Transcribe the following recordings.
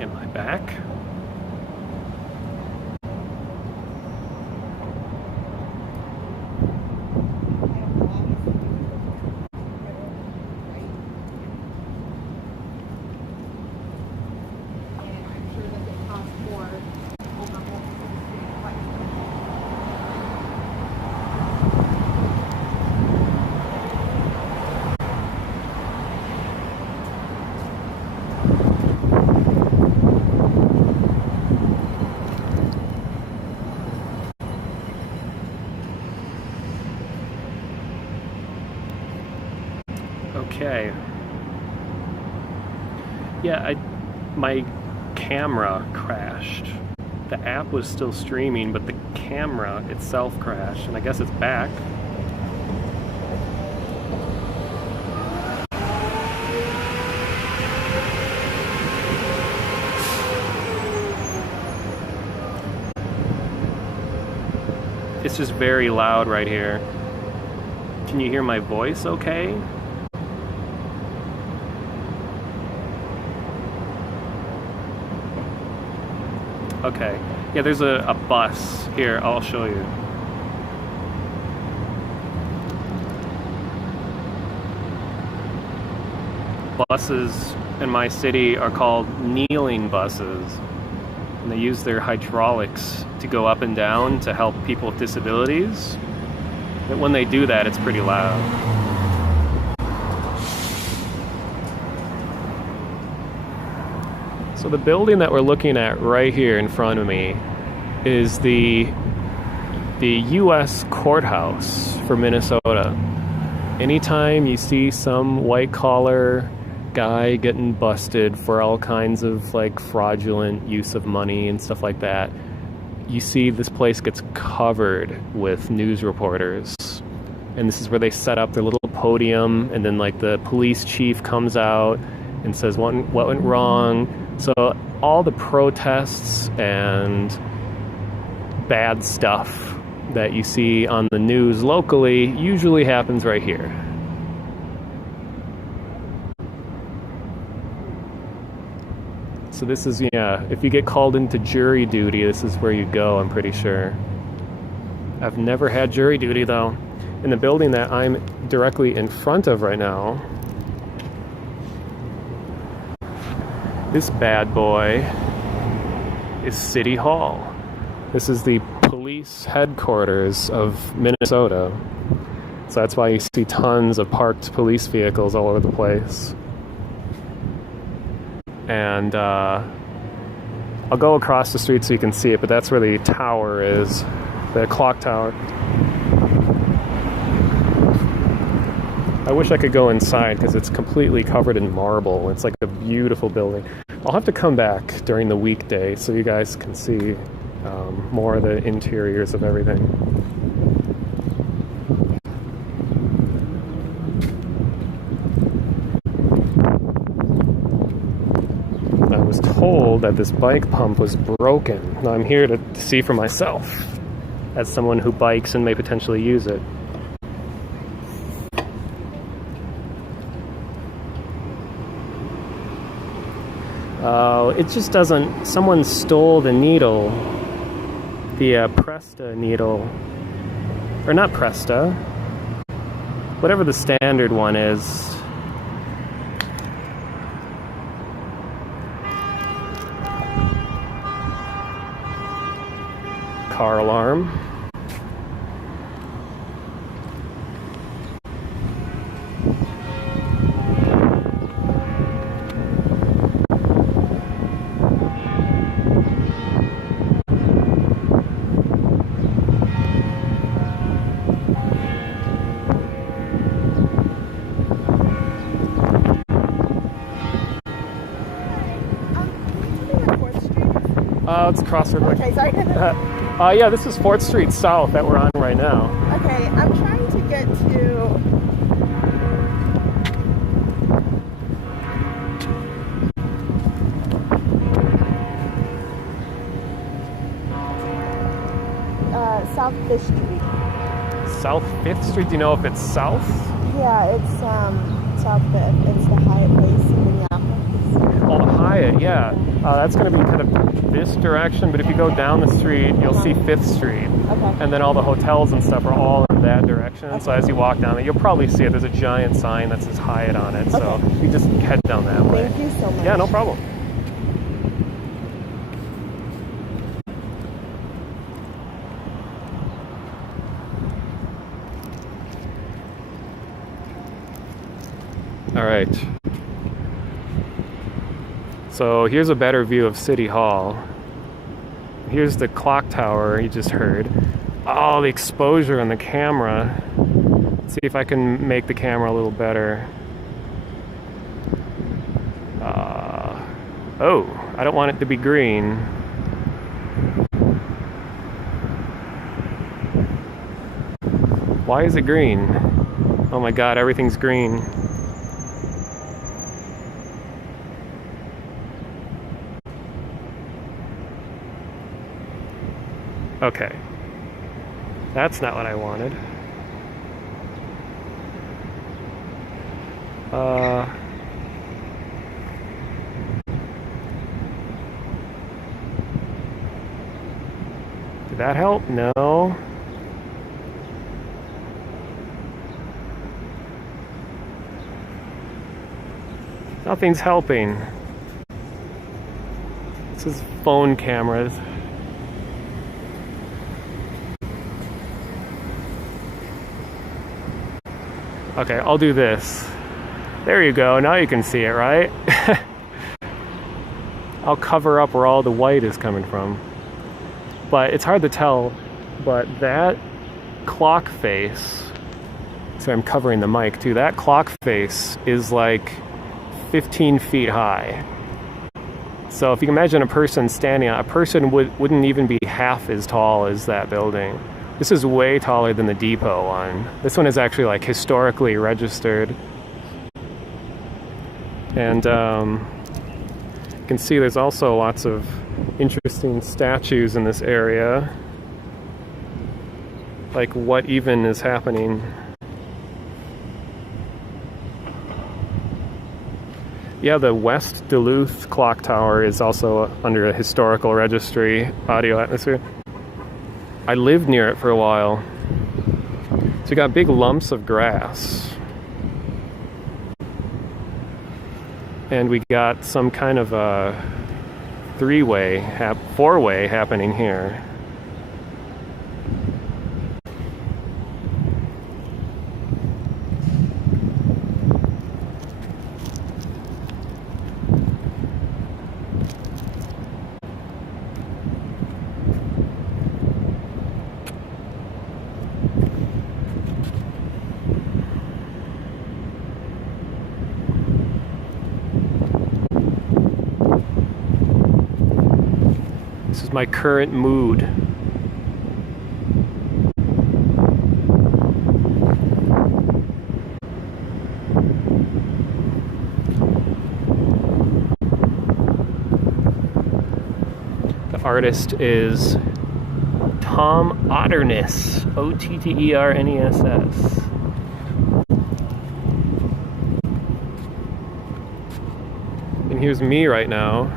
in my back. Okay. Yeah, my camera crashed. The app was still streaming, but the camera itself crashed, and I guess it's back. It's just very loud right here. Can you hear my voice okay? Okay. Yeah, there's a bus. Here, I'll show you. Buses in my city are called kneeling buses. And they use their hydraulics to go up and down to help people with disabilities. But when they do that, it's pretty loud. So the building that we're looking at right here in front of me is the U.S. courthouse for Minnesota. Anytime you see some white-collar guy getting busted for all kinds of like fraudulent use of money and stuff like that, you see this place gets covered with news reporters. And this is where they set up their little podium, and then like the police chief comes out and says what went wrong. So all the protests and bad stuff that you see on the news locally usually happens right here. So this is, yeah, if you get called into jury duty, this is where you go, I'm pretty sure. I've never had jury duty, though. In the building that I'm directly in front of right now, this bad boy is City Hall. This is the police headquarters of Minnesota. So that's why you see tons of parked police vehicles all over the place. And I'll go across the street so you can see it, but that's where the tower is, the clock tower. I wish I could go inside because it's completely covered in marble. It's like a beautiful building. I'll have to come back during the weekday so you guys can see more of the interiors of everything. I was told that this bike pump was broken. Now I'm here to see for myself, as someone who bikes and may potentially use it. It just doesn't... Someone stole the needle. The Presta needle. Or not Presta. Whatever the standard one is. Car alarm. Let's cross real quick. Okay, sorry. Yeah, this is 4th Street South that we're on right now. Okay, I'm trying to get to... South 5th Street. South 5th Street? Do you know if it's south? Yeah, it's South 5th. It's the Hyatt place in Minneapolis. Minneapolis? Oh, the Hyatt, yeah. That's going to be kind of this direction, but if you go down the street, you'll see 5th Street. Okay. And then all the hotels and stuff are all in that direction. Okay. So as you walk down there, you'll probably see it. There's a giant sign that says Hyatt on it. So Okay. you just head down that way. Thank you so much. Yeah, no problem. All right. So here's a better view of City Hall. Here's the clock tower you just heard. Oh, the exposure on the camera. Let's see if I can make the camera a little better. Oh, I don't want it to be green. Why is it green? Oh my God, everything's green. Okay. That's not what I wanted. Did that help? No. Nothing's helping. This is phone cameras. Okay, I'll do this. There you go. Now you can see it, right? I'll cover up where all the white is coming from. But it's hard to tell, but that clock face, so I'm covering the mic too, that clock face is like 15 feet high. So if you can imagine a person standing on, a person wouldn't even be half as tall as that building. This is way taller than the depot one. This one is actually like historically registered. And you can see there's also lots of interesting statues in this area. Like what even is happening? Yeah, the West Duluth clock tower is also under a historical registry, audio atmosphere. I lived near it for a while. So you got big lumps of grass. And we got some kind of a four-way happening here. This is my current mood. The artist is Tom Otternes, Otternes. And here's me right now.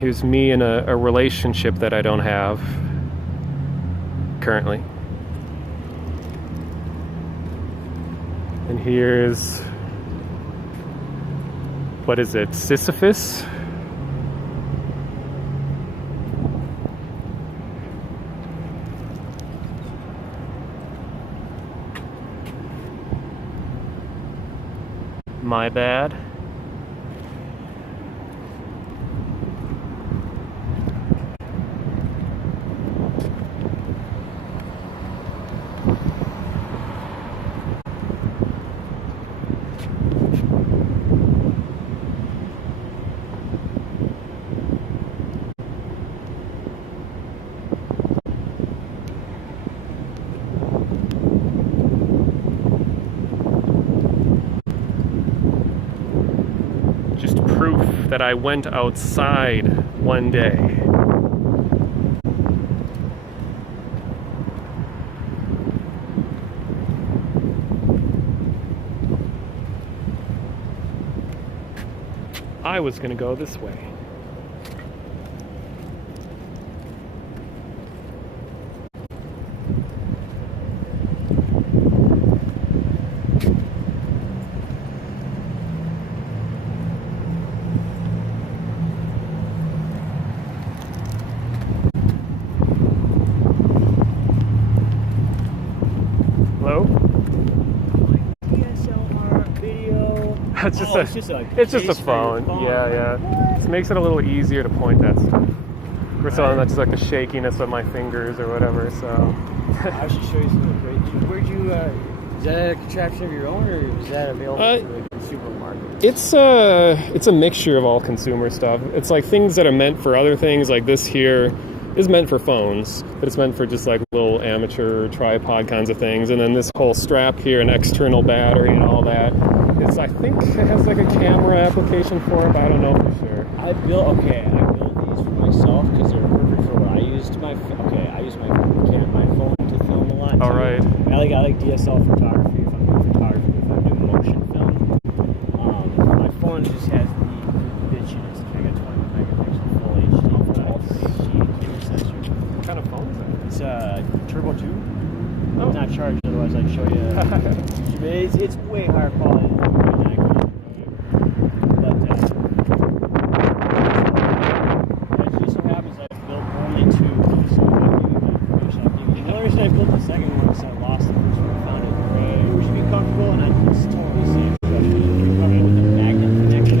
Here's me in a relationship that I don't have currently. And here's, what is it, Sisyphus? My bad. That I went outside one day. I was going to go this way. Hello? DSLR video. It's just a phone. Yeah. It makes it a little easier to point that stuff. We're selling that's just like the shakiness of my fingers or whatever. So I should show you some great. Where'd you? Is that a contraption of your own, or is that available through a consumer market? It's a mixture of all consumer stuff. It's like things that are meant for other things. Like this here is meant for phones, but it's meant for just like little amateur tripod kinds of things. And then this whole strap here, an external battery and all that. I think it has like a camera application for it, but I don't know for sure. I built these for myself because they're perfect for what I use my phone to film a lot too. All right. I like DSL photography if I'm doing photography. If I'm doing motion film, my phone just has the bitchiness. I got 20 megapixel full HD, ultra HD camera sensor. What kind of phone is that? It's a Turbo 2. Oh. It's not charged, otherwise I'd show you. It's way higher quality than the Nikon. But it just so happens I've built only 2, so if I do my information, the only reason I built the second one is I lost the first one. I found it great. It should be comfortable, and it's totally safe. You're covered with a magnet connection.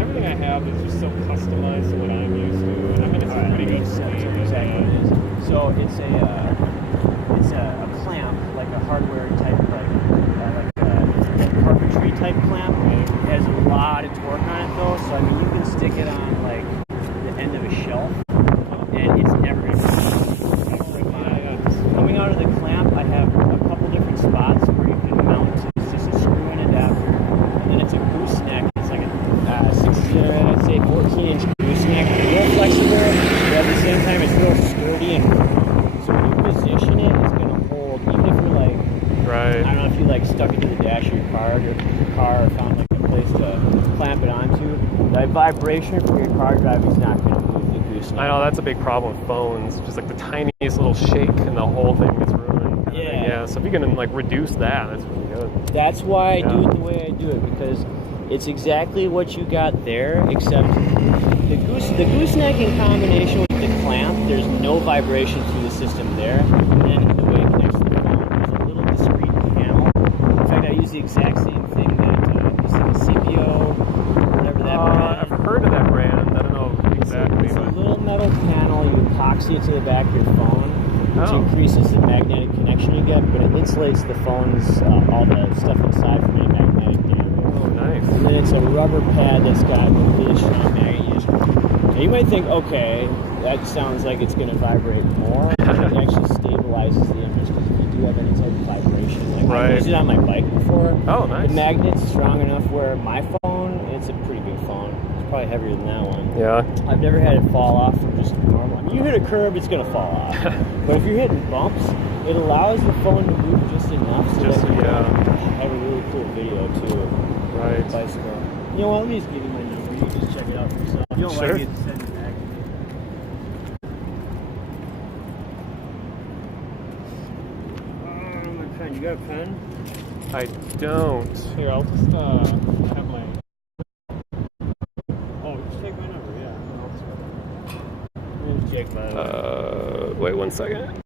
Everything I have is just so customized to what I'm used to, and I mean it's pretty good. Exactly what it is. So it's a clamp, like a hardware type, like a carpentry type clamp. It has a lot of torque on it though, so I mean you can stick it on like the end of a shelf, and it's never going to come coming out of the clamp. I have a couple different spots where you can mount. It's just a screw-in adapter, and then it's a gooseneck. It's like a 14-inch gooseneck, real flexible, but at the same time it's real sturdy and so when you position it, it's going to hold, even if you're like, Right. I don't know if you like stuck it to the dash of your car or found like a place to clamp it onto. That vibration for your car driving is not going to move the gooseneck. I know that's a big problem with phones. Just like the tiniest little shake and the whole thing gets ruined. Yeah. So if you can like reduce that, that's really good. That's why I do it the way I do it, because it's exactly what you got there, except the gooseneck in combination with the clamp, there's no vibration through the system there. And then the way it connects to the phone, there's a little discrete panel. In fact, I use the exact same thing that you see the CPO, whatever that brand. I've heard of that brand. I don't know exactly. It's a little metal panel. You epoxy it to the back of your phone, which increases the magnetic connection you get, but it insulates the phone's all the stuff inside from any magnetic damage. Oh, nice. And then it's a rubber pad that's got a really strong magnet. Now you might think, okay, that sounds like it's going to vibrate more, but it actually stabilizes the image, because if you do have any type of vibration, like I've used it on my bike before. Oh, nice. The magnet's strong enough where my phone, it's a pretty big phone. It's probably heavier than that one. Yeah. I've never had it fall off from just normal. I mean, you hit a curb, it's going to fall off. But if you're hitting bumps, it allows the phone to move just enough so that you have a really cool video too. Right. Bicycle. You know what? Let me just give you my number. You can just check it out for yourself. If you don't like it, send it back to me. My pen. You got a pen? I don't. Here, I'll just have my. Oh, just take my number. Yeah. My name's Jake, by the way. Wait 1 second.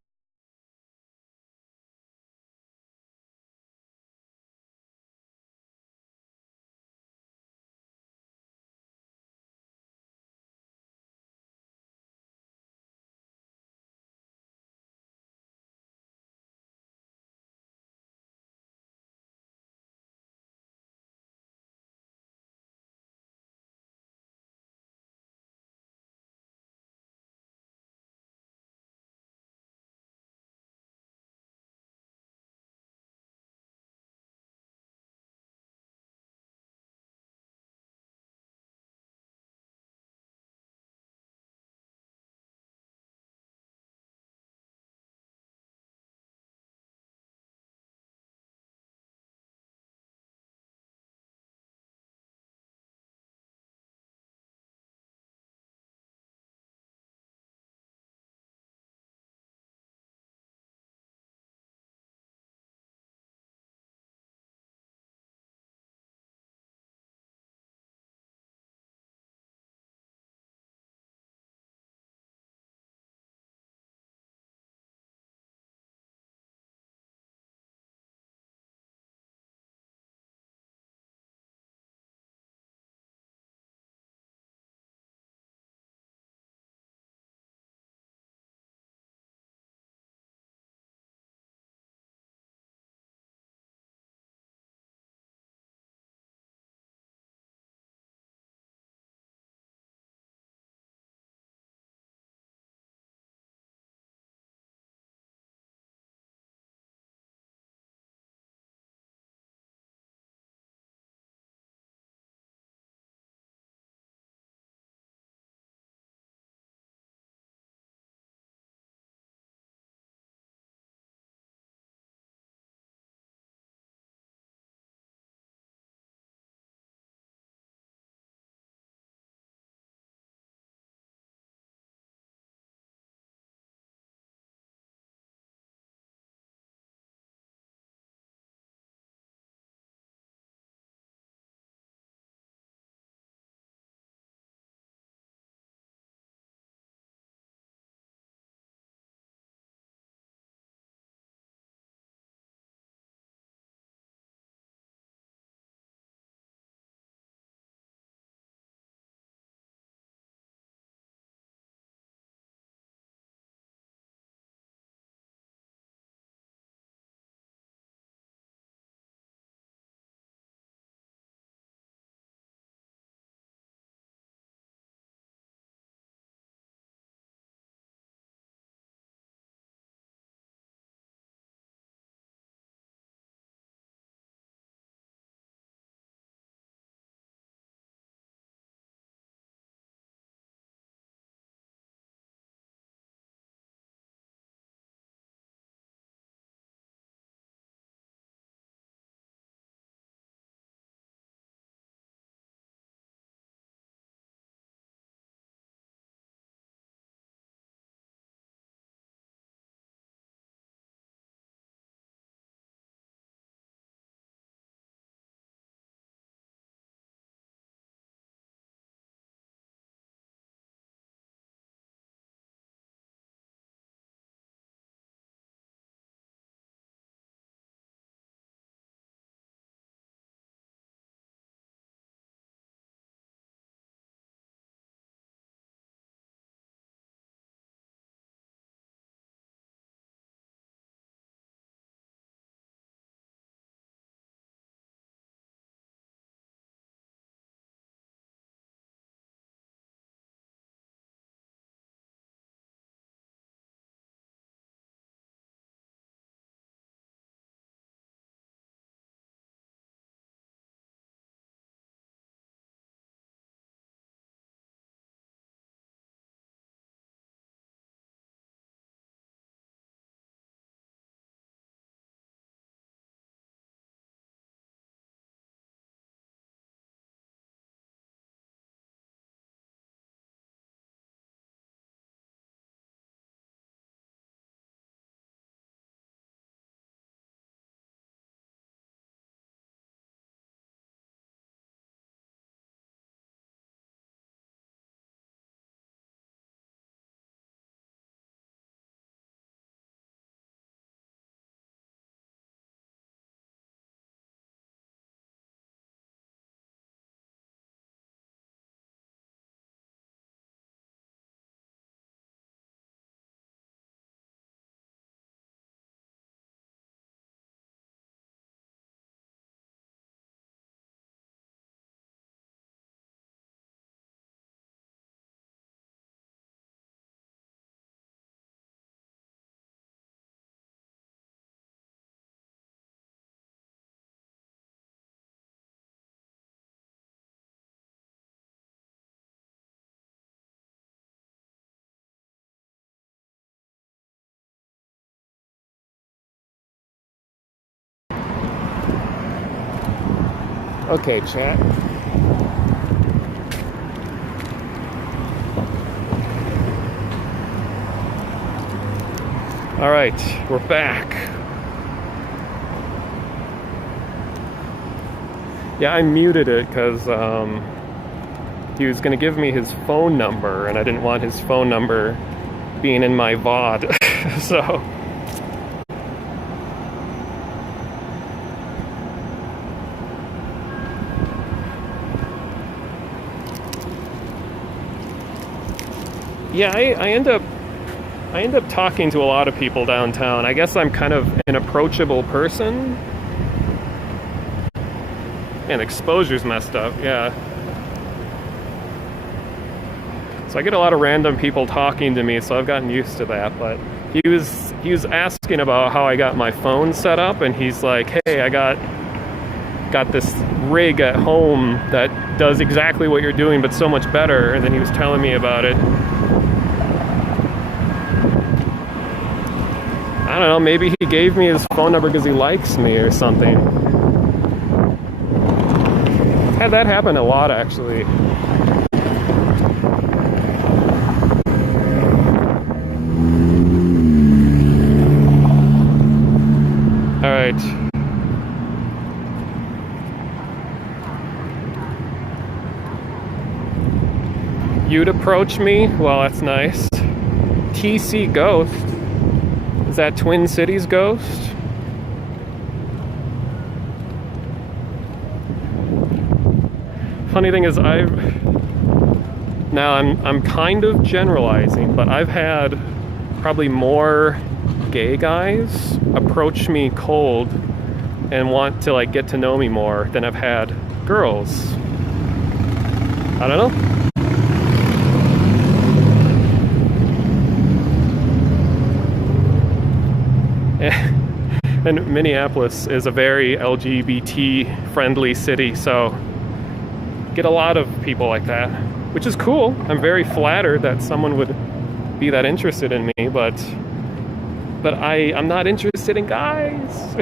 Okay, chat. All right, we're back. Yeah, I muted it because he was going to give me his phone number, and I didn't want his phone number being in my VOD. So... yeah, I end up talking to a lot of people downtown. I guess I'm kind of an approachable person. And exposure's messed up, yeah. So I get a lot of random people talking to me, so I've gotten used to that. But he was asking about how I got my phone set up, and he's like, "Hey, I got this rig at home that does exactly what you're doing, but so much better." And then he was telling me about it. I don't know, maybe he gave me his phone number because he likes me or something. Had that happen a lot, actually. All right. You'd approach me? Well, that's nice. TC Ghost. Is that Twin Cities Ghost? Funny thing is, now I'm kind of generalizing, but I've had probably more gay guys approach me cold and want to like get to know me more than I've had girls. I don't know. And Minneapolis is a very LGBT friendly city, so get a lot of people like that, which is cool. I'm very flattered that someone would be that interested in me, but I'm not interested in guys.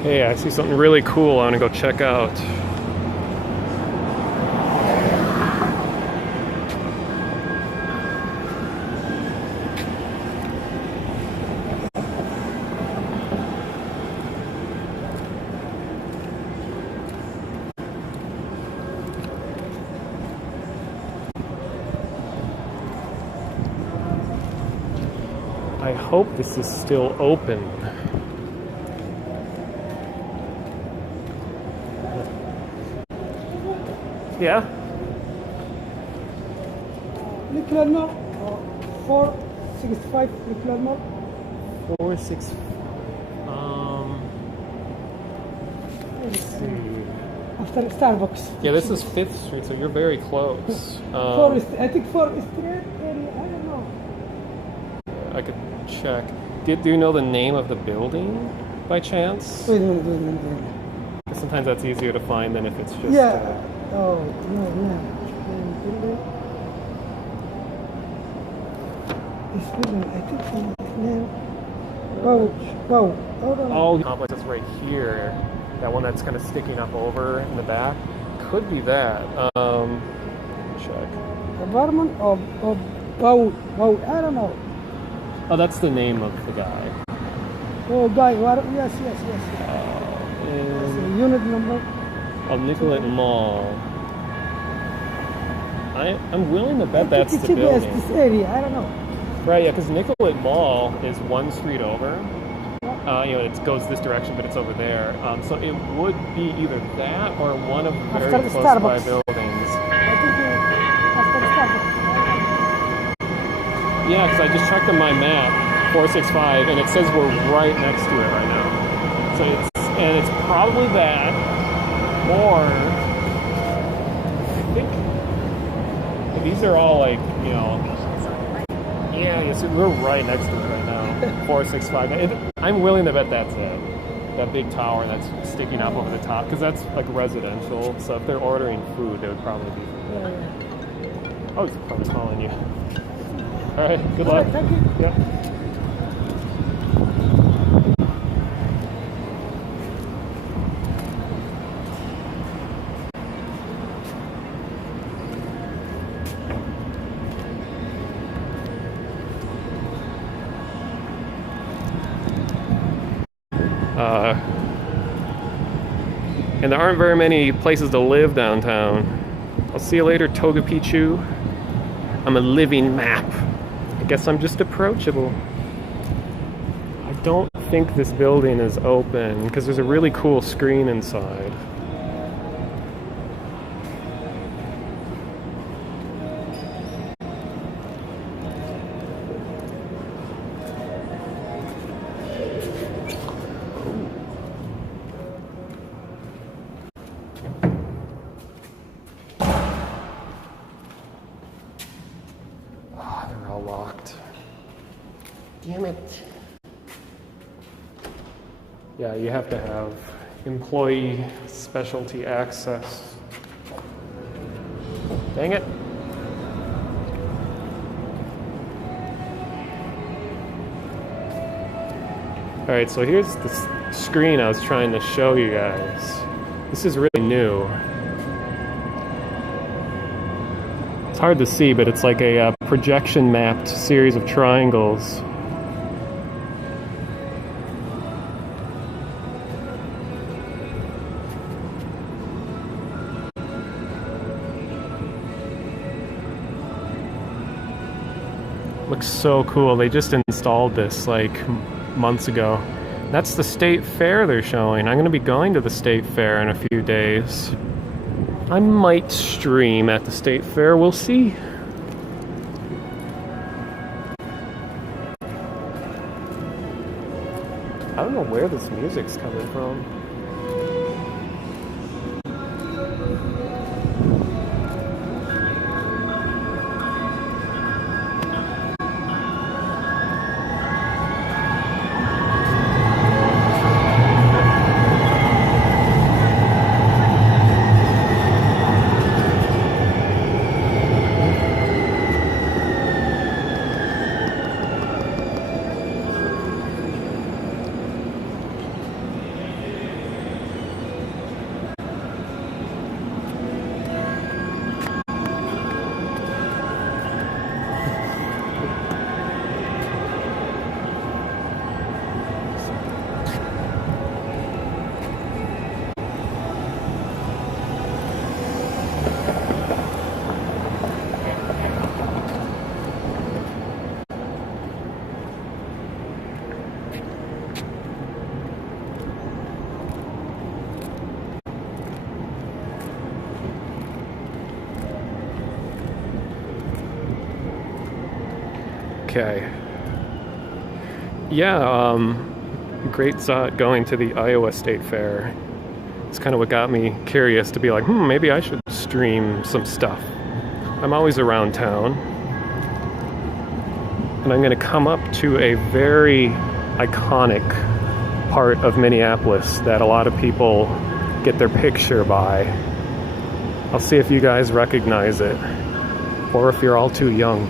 Hey, I see something really cool I want to go check out. I hope this is still open. Yeah? Leclerc, 465 Leclerc. 4-6. Let's see. After Starbucks. Yeah, this is 5th Street, so you're very close. I think 4 Street area, I don't know. I could check. Do you know the name of the building by chance? Wait a minute, wait a minute, wait a minute. Sometimes that's easier to find than if it's just. Yeah. Oh, yeah, yeah. This building, I think the name. Wow, wow. Hold on. Oh, the complex that's right here. That one that's kind of sticking up over in the back. Could be that. Check. Apartment or wow, wow, I don't know. Oh, that's the name of the guy. Oh, guy, what? Yes, yes, yes. Unit number. Nicollet Mall. I'm willing to bet that's the It's building. this area, I don't know. Right, yeah, because Nicollet Mall is one street over. It goes this direction, but it's over there. So it would be either that or one of the very After the close by Starbucks. buildings. I think after the Starbucks. Yeah, because I just checked on my map, 465, and it says we're right next to it right now. So it's probably that, or I think these are all like, so we're right next to it right now, 465. I'm willing to bet that's it. That big tower that's sticking up over the top, because that's like residential. So if they're ordering food, they would probably be. Oh, he's probably calling you. All right, good luck. Thank you. Yep. And there aren't very many places to live downtown. I'll see you later, Toga Pichu. I'm a living map. I guess I'm just approachable. I don't think this building is open because there's a really cool screen inside. They're all locked. Damn it. Yeah, you have to have employee specialty access. Dang it. All right, so here's the screen I was trying to show you guys. This is really new. It's hard to see, but it's like a projection mapped series of triangles. Looks so cool. They just installed this like months ago. That's the state fair they're showing. I'm going to be going to the state fair in a few days. I might stream at the state fair. We'll see. I don't know where this music's coming from. Okay. Yeah, great thought going to the Iowa State Fair. It's kind of what got me curious to be like, maybe I should stream some stuff. I'm always around town. and I'm going to come up to a very iconic part of Minneapolis that a lot of people get their picture by. I'll see if you guys recognize it, or if you're all too young.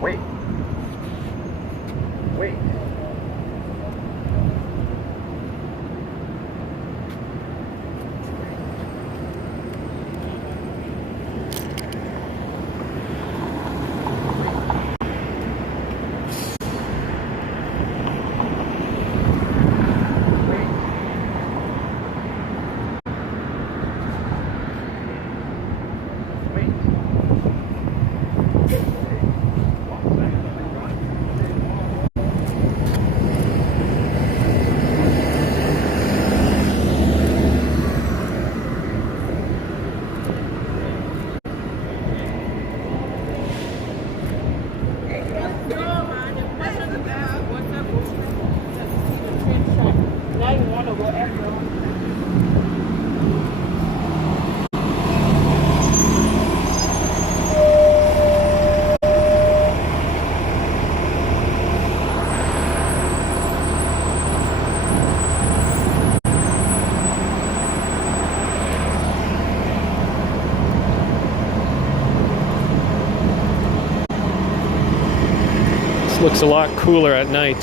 Wait. Wait. Looks a lot cooler at night.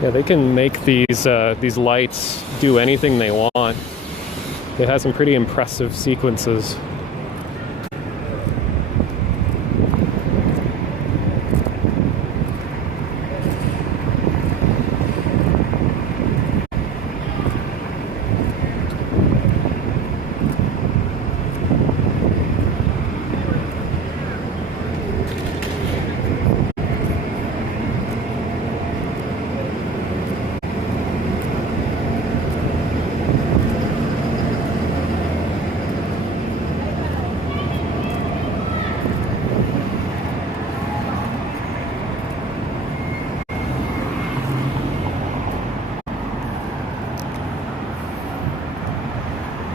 Yeah, they can make these lights do anything they want. It has some pretty impressive sequences.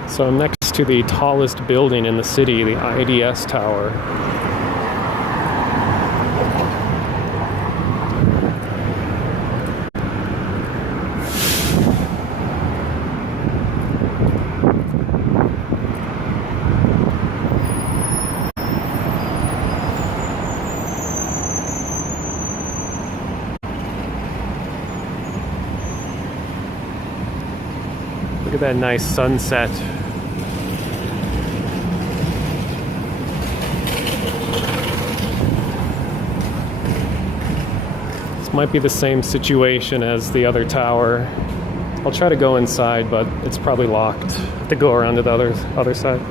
So I'm next next to the tallest building in the city, the IDS Tower. Look at that nice sunset. This might be the same situation as the other tower. I'll try to go inside, but it's probably locked. I have to go around to the other side.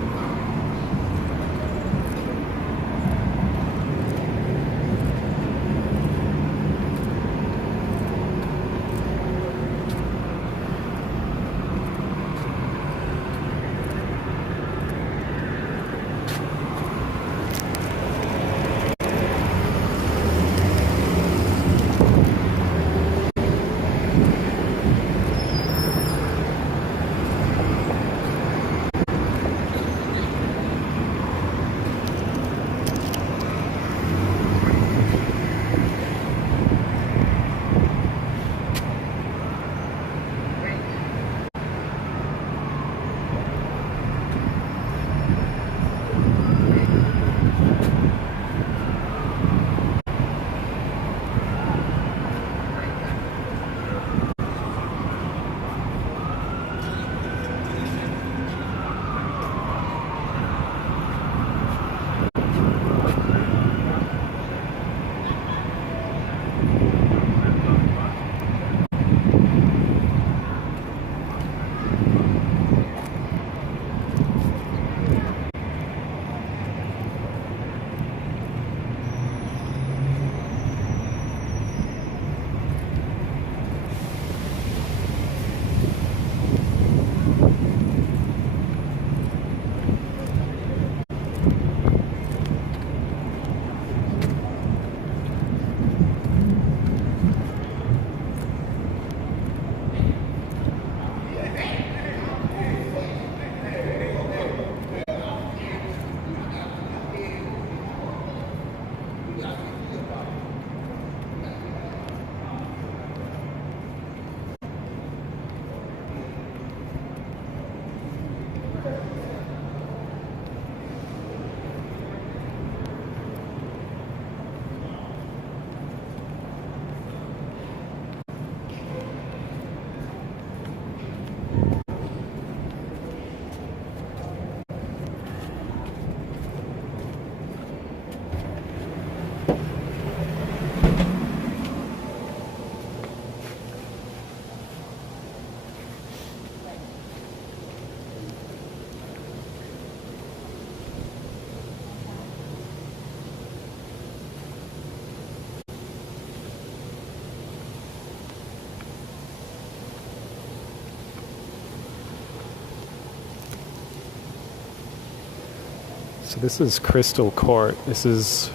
So this is Crystal Court. This is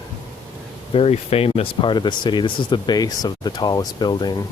a very famous part of the city. This is the base of the tallest building.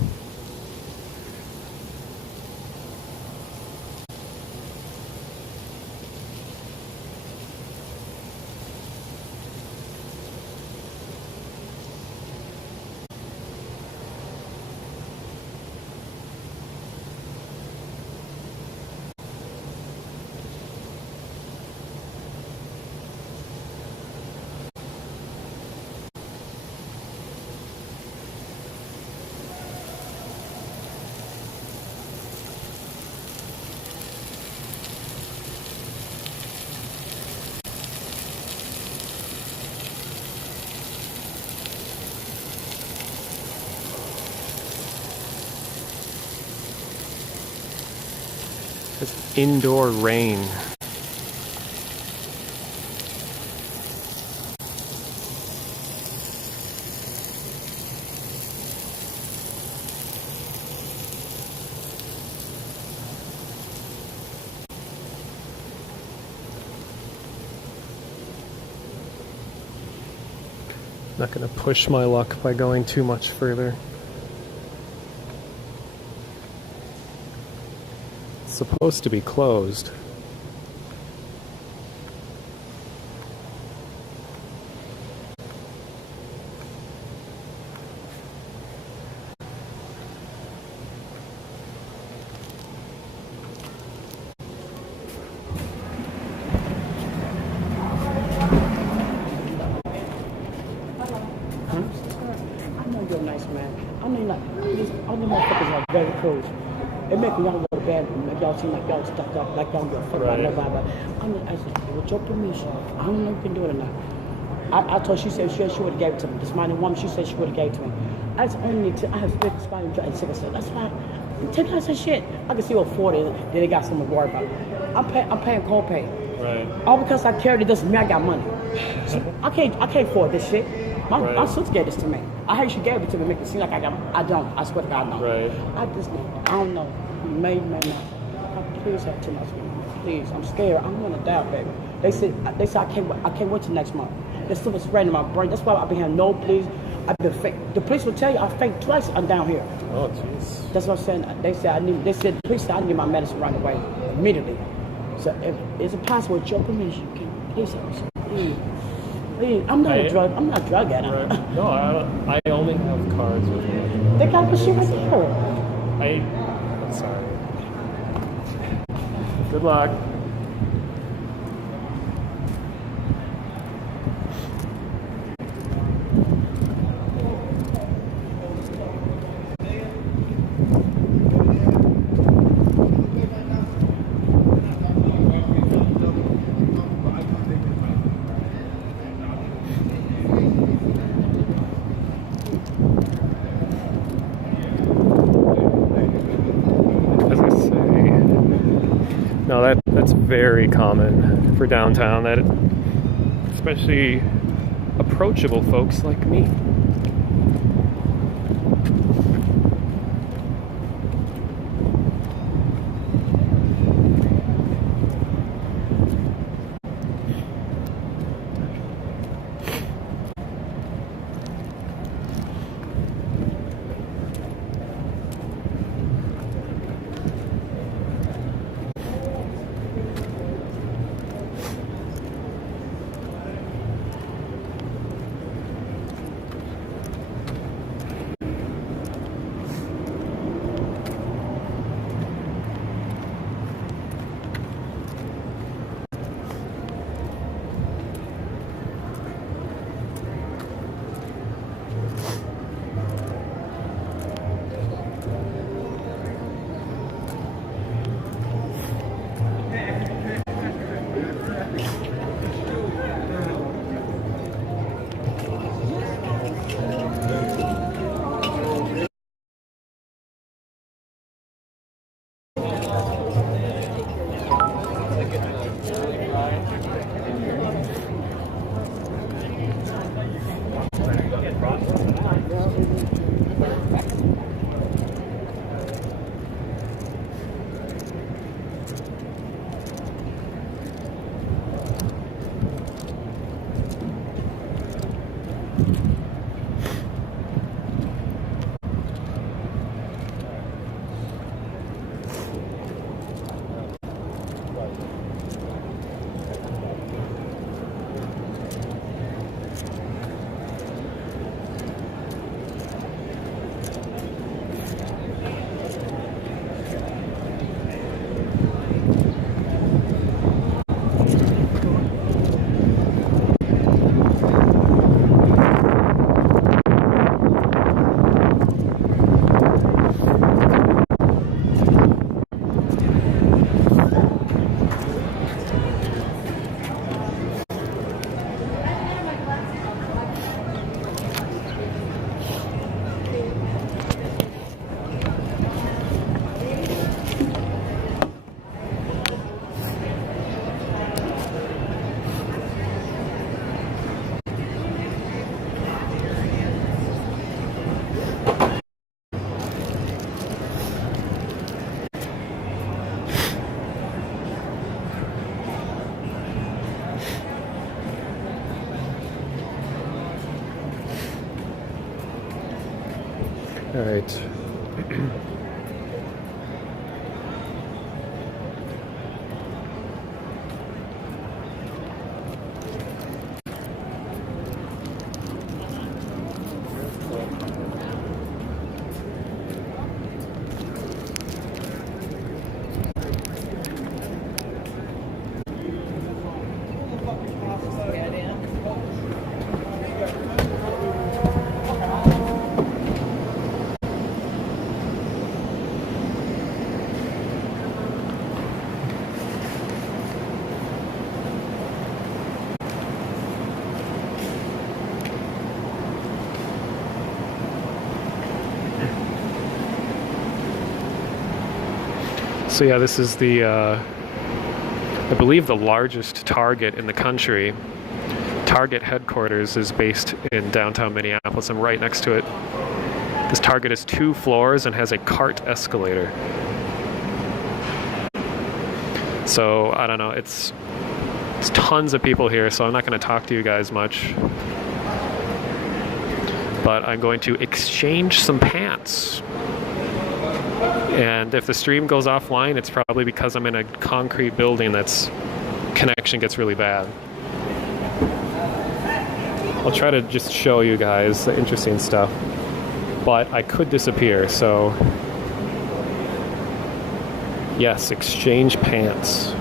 It's indoor rain. Not going to push my luck by going too much further. It's supposed to be closed. cool. It make me y'all go to bed, make y'all seem like y'all stuck up, like y'all don't give a fuck about nobody. I said, with your permission, I don't know if you can do it or not. I told her, she said she would have gave it to me. This minded woman, she said she would have gave it to me. I just only need to, I have spent spinal and sick. I said, that's why, $10 said shit. I can see what 40, then they got something to worry about. I'm paying co-pay. Right. All because I carried it doesn't mean I got money. So I can't afford this shit. My sister gave this to me. I heard she gave it to me, make it seem like I don't. I swear to God, no. Right. I don't know. May not. Please have too much money. Please, I'm scared. I don't want to die, baby. They said I can't wait till next month. There's so much spreading in my brain. That's why I've been hearing no police. I've been fake. The police will tell you I faked twice. I'm down here. Oh, jeez. That's what I'm saying. They said the police said I need my medicine right away, immediately. So if it's possible, with your permission, can you please help me? Please. I'm not a drug addict. Right. No, I only have cards with me. They got the shit right there. I'm sorry. Good luck. No, that's very common for downtown, that especially approachable folks like me. All right. So yeah, this is the, I believe the largest Target in the country. Target headquarters is based in downtown Minneapolis. I'm right next to it. This Target is 2 floors and has a cart escalator. So, I don't know, it's tons of people here, so I'm not going to talk to you guys much. But I'm going to exchange some pants. And if the stream goes offline, it's probably because I'm in a concrete building that's connection gets really bad. I'll try to just show you guys the interesting stuff. But I could disappear, so yes, exchange pants.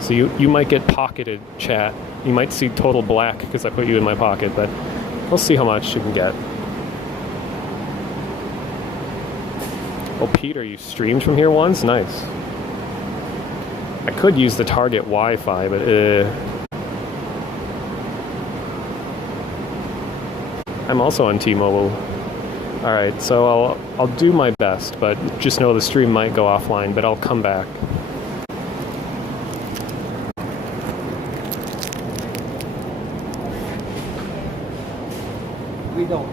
So you might get pocketed, chat. You might see total black because I put you in my pocket, but we'll see how much you can get. Oh, Peter, you streamed from here once? Nice. I could use the Target Wi-Fi, but I'm also on T-Mobile. Alright, so I'll do my best, but just know the stream might go offline, but I'll come back. We don't.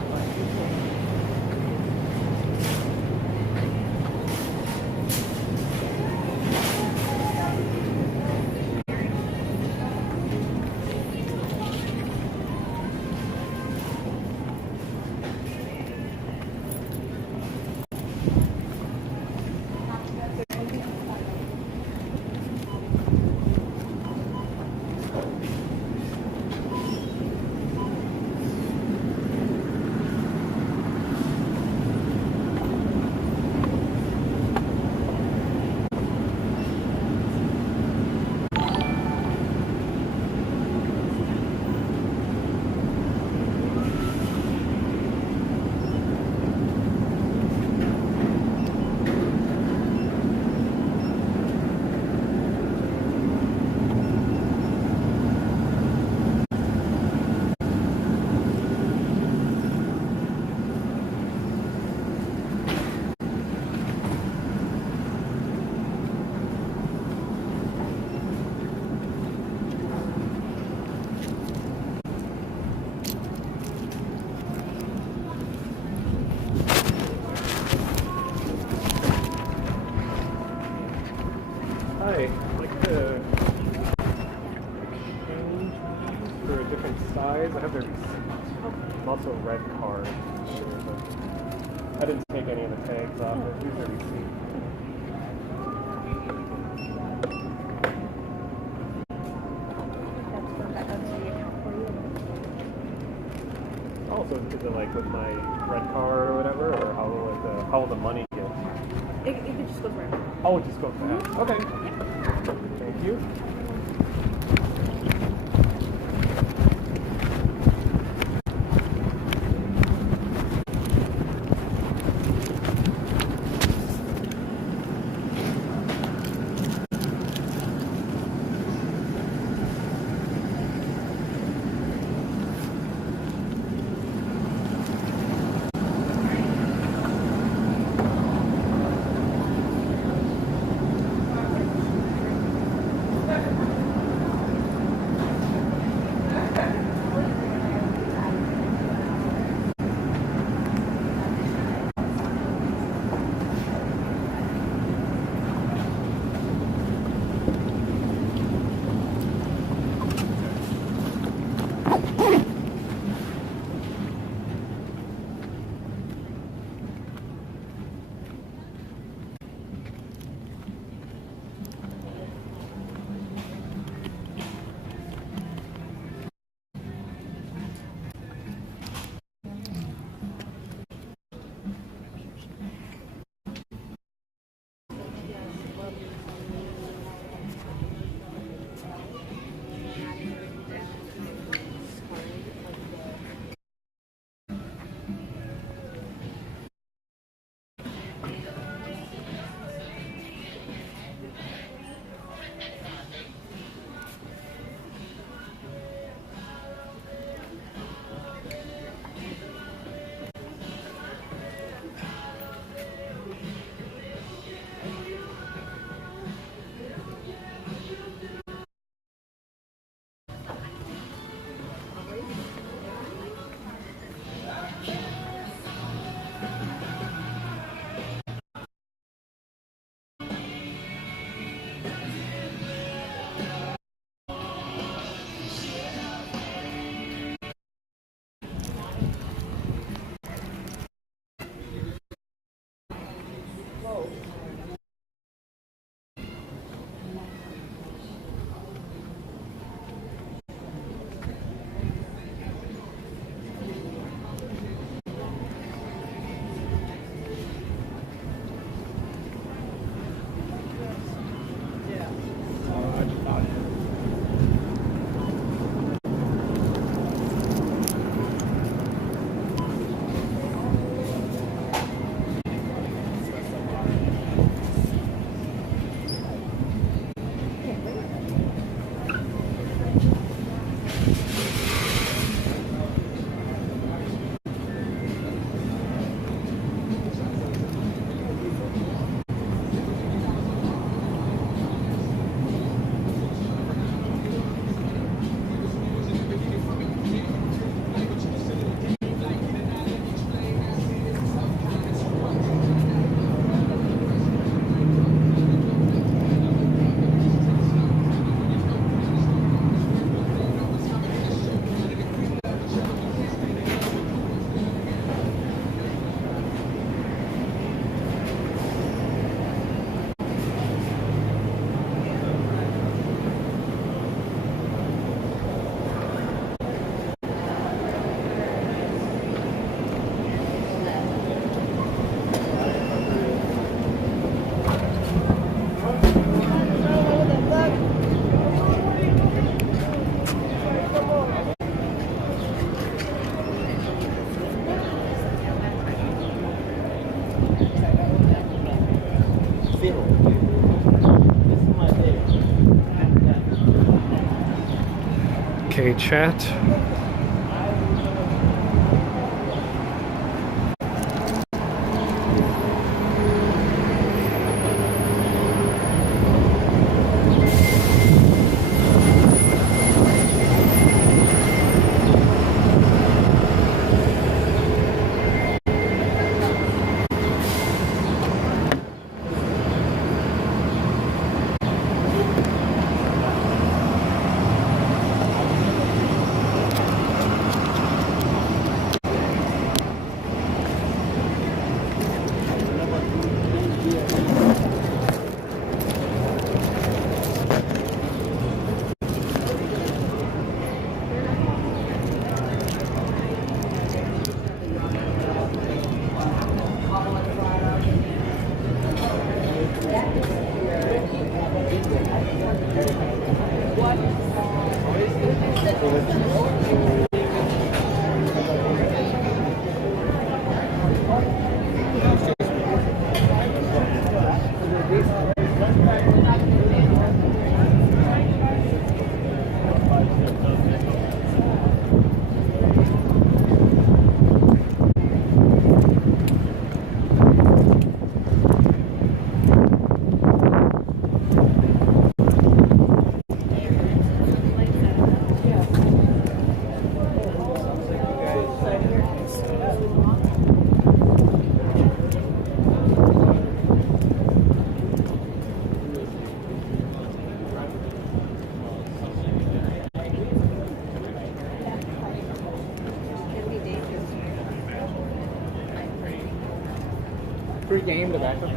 Hi, I'd like to exchange these for a different size. I have their receipt. I'm also a red card. Sure, but I didn't take any of the tags off it. Here's their receipt. Also, is it like with my red card or whatever, or how will the money get? It just goes right. Oh, it just goes back. Okay. Thank you. Okay, chat. Pre-game, the backup.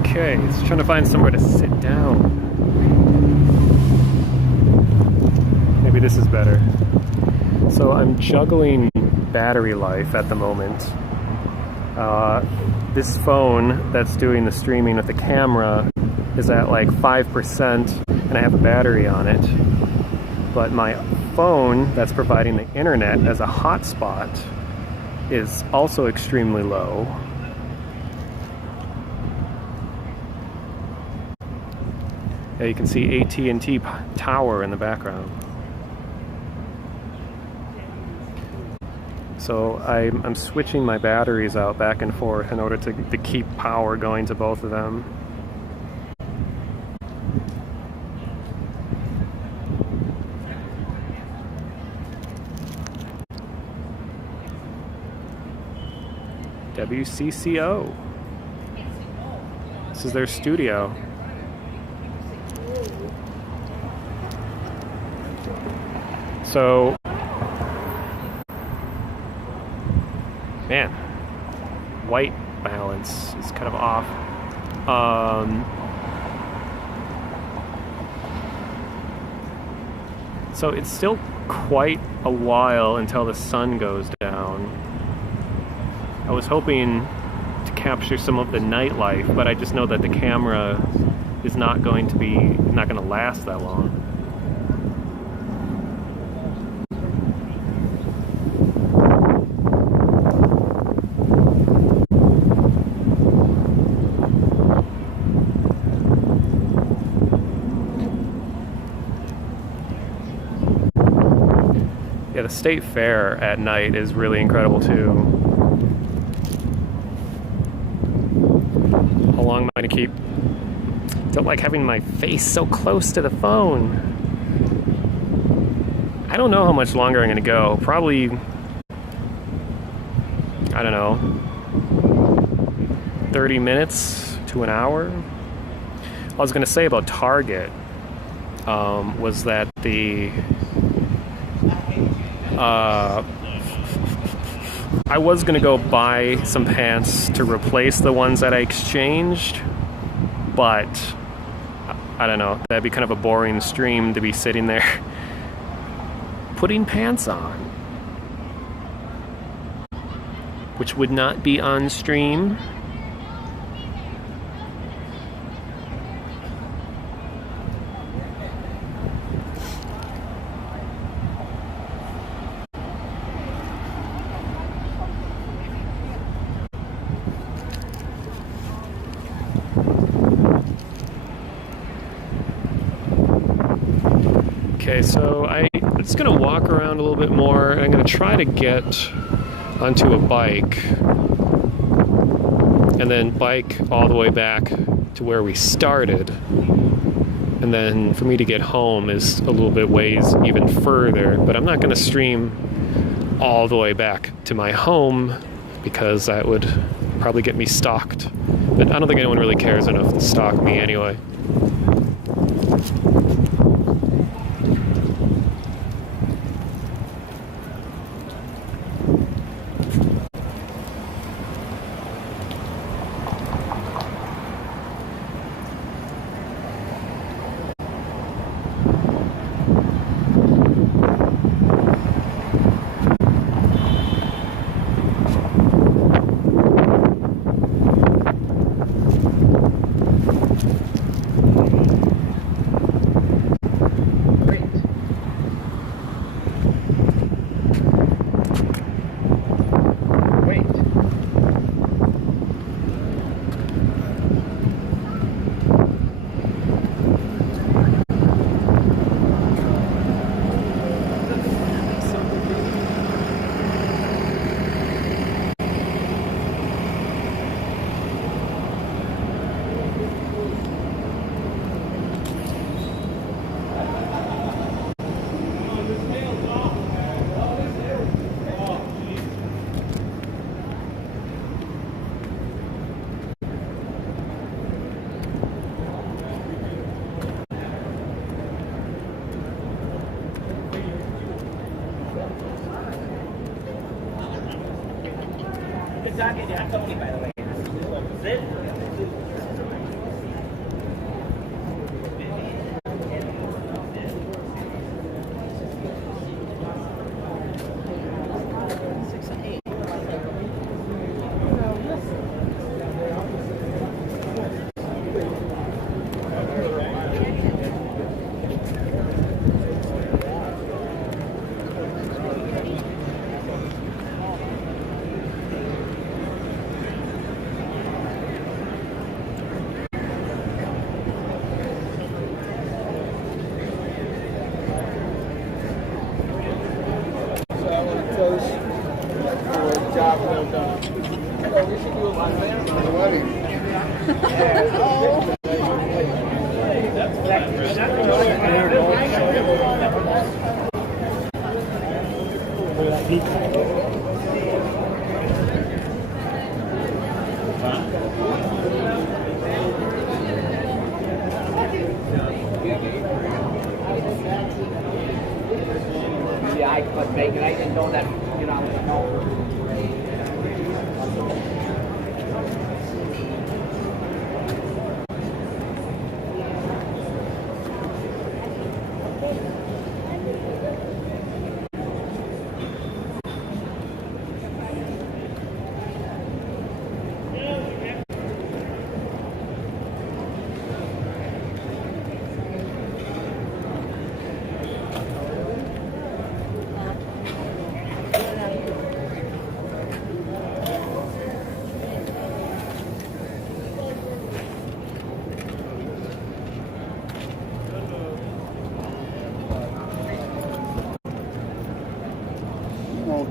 Okay, it's trying to find somewhere to sit down. Maybe this is better. So I'm juggling battery life at the moment. This phone that's doing the streaming with the camera is at like 5% and I have a battery on it. But my phone that's providing the internet as a hotspot is also extremely low. Yeah, you can see AT&T tower in the background. So I'm switching my batteries out back and forth in order to keep power going to both of them. WCCO. This is their studio. So, man, white balance is kind of off. So it's still quite a while until the sun goes down. I was hoping to capture some of the nightlife, but I just know that the camera is not going to last that long. Yeah, the state fair at night is really incredible too. How long am I gonna keep? Don't like having my face so close to the phone. I don't know how much longer I'm gonna go. Probably, I don't know, 30 minutes to an hour. I was going to say about Target was that I was going to go buy some pants to replace the ones that I exchanged, but I don't know, that'd be kind of a boring stream to be sitting there putting pants on, which would not be on stream. Okay, so I'm just going to walk around a little bit more, and I'm going to try to get onto a bike and then bike all the way back to where we started. And then for me to get home is a little bit ways even further, but I'm not going to stream all the way back to my home because that would probably get me stalked. But I don't think anyone really cares enough to stalk me anyway.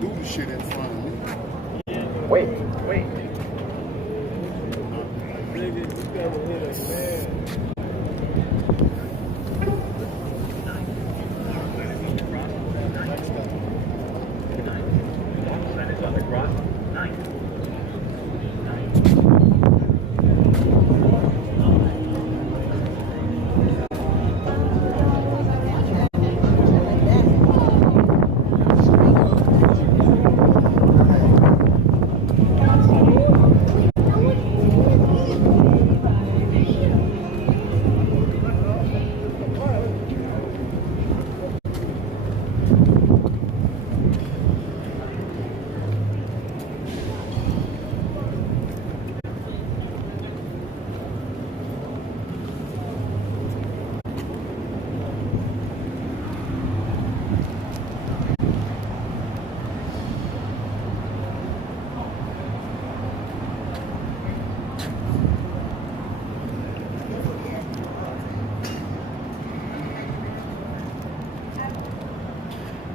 Do the shit in front of me. Wait.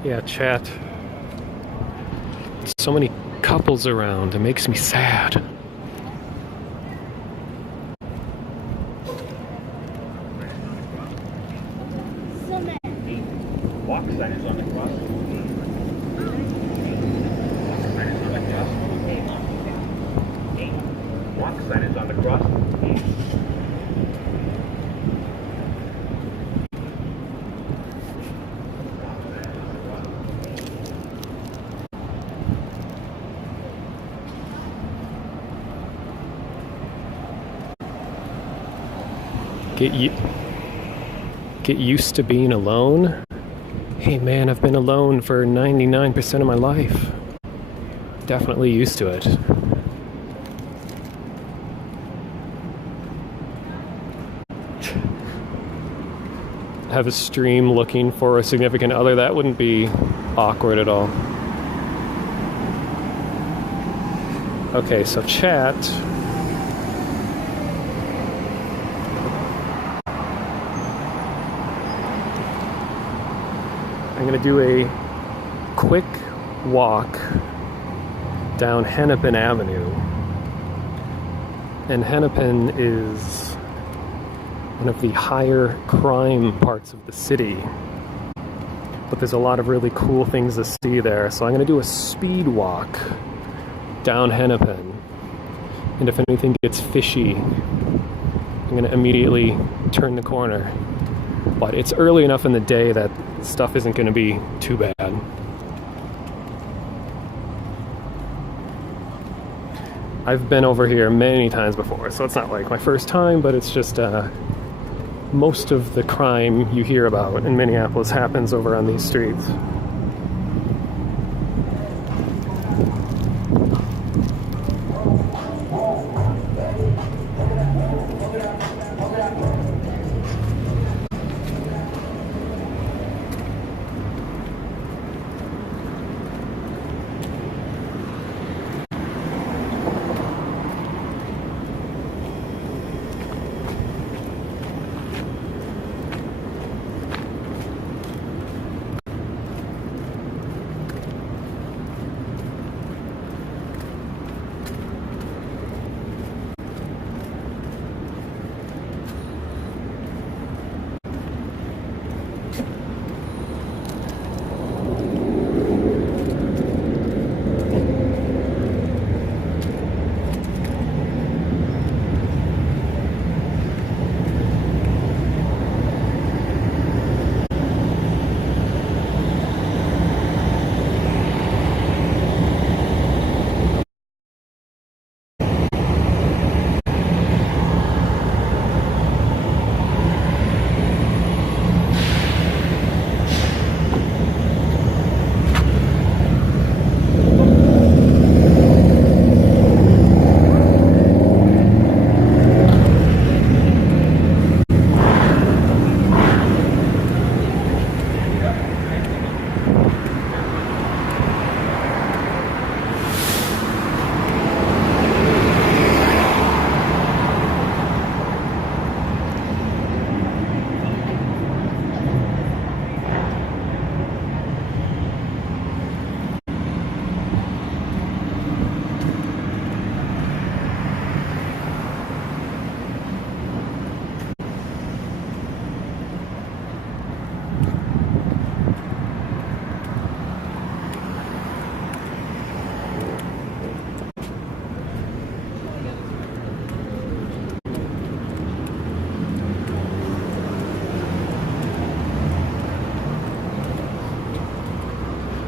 Yeah, chat. So many couples around. It makes me sad. Walk sign is on the cross. Walk sign is on the cross. Get used to being alone. Hey man, I've been alone for 99% of my life. Definitely used to it. Have a stream looking for a significant other, that wouldn't be awkward at all. Okay, so chat. I'm going to do a quick walk down Hennepin Avenue. And Hennepin is one of the higher crime parts of the city. But there's a lot of really cool things to see there. So I'm going to do a speed walk down Hennepin. And if anything gets fishy, I'm going to immediately turn the corner. But it's early enough in the day that stuff isn't going to be too bad. I've been over here many times before, so it's not like my first time, but it's just most of the crime you hear about in Minneapolis happens over on these streets.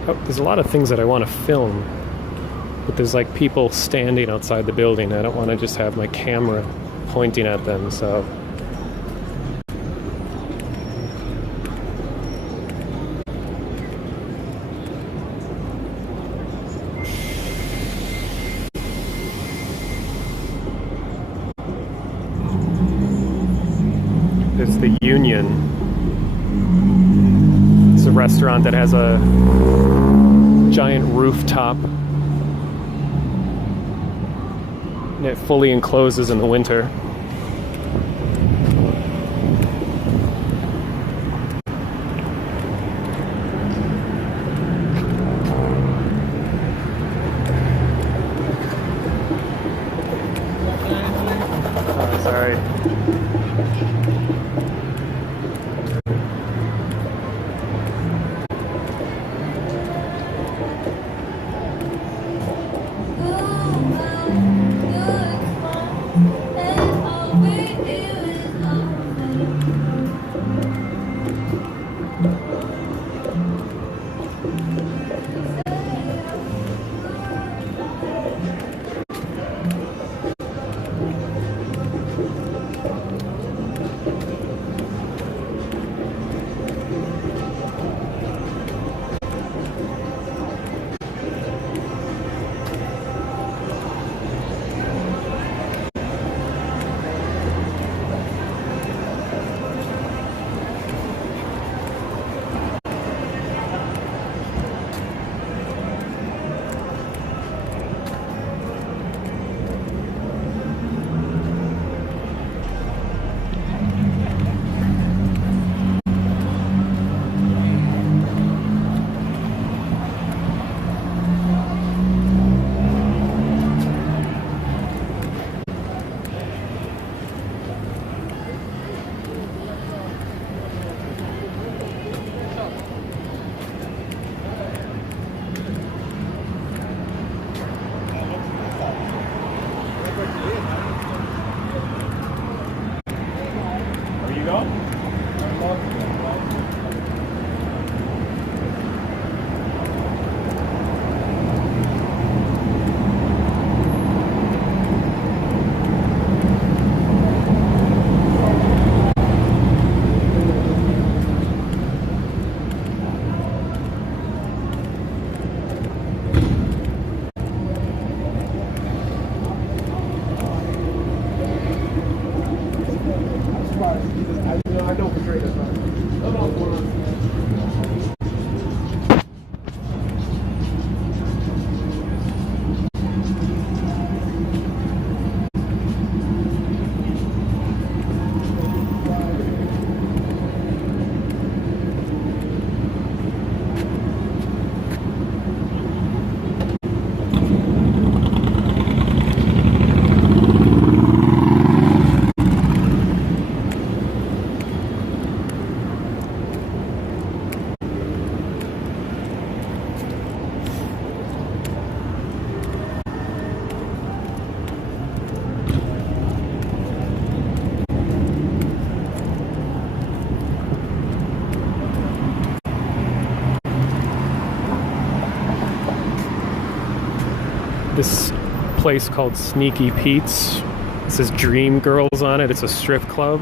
Oh, there's a lot of things that I want to film, but there's like people standing outside the building. I don't want to just have my camera pointing at them, so. There's the Union. It's a restaurant that has a giant rooftop. And it fully encloses in the winter. Sorry. This place called Sneaky Pete's. It says Dream Girls on it. It's a strip club.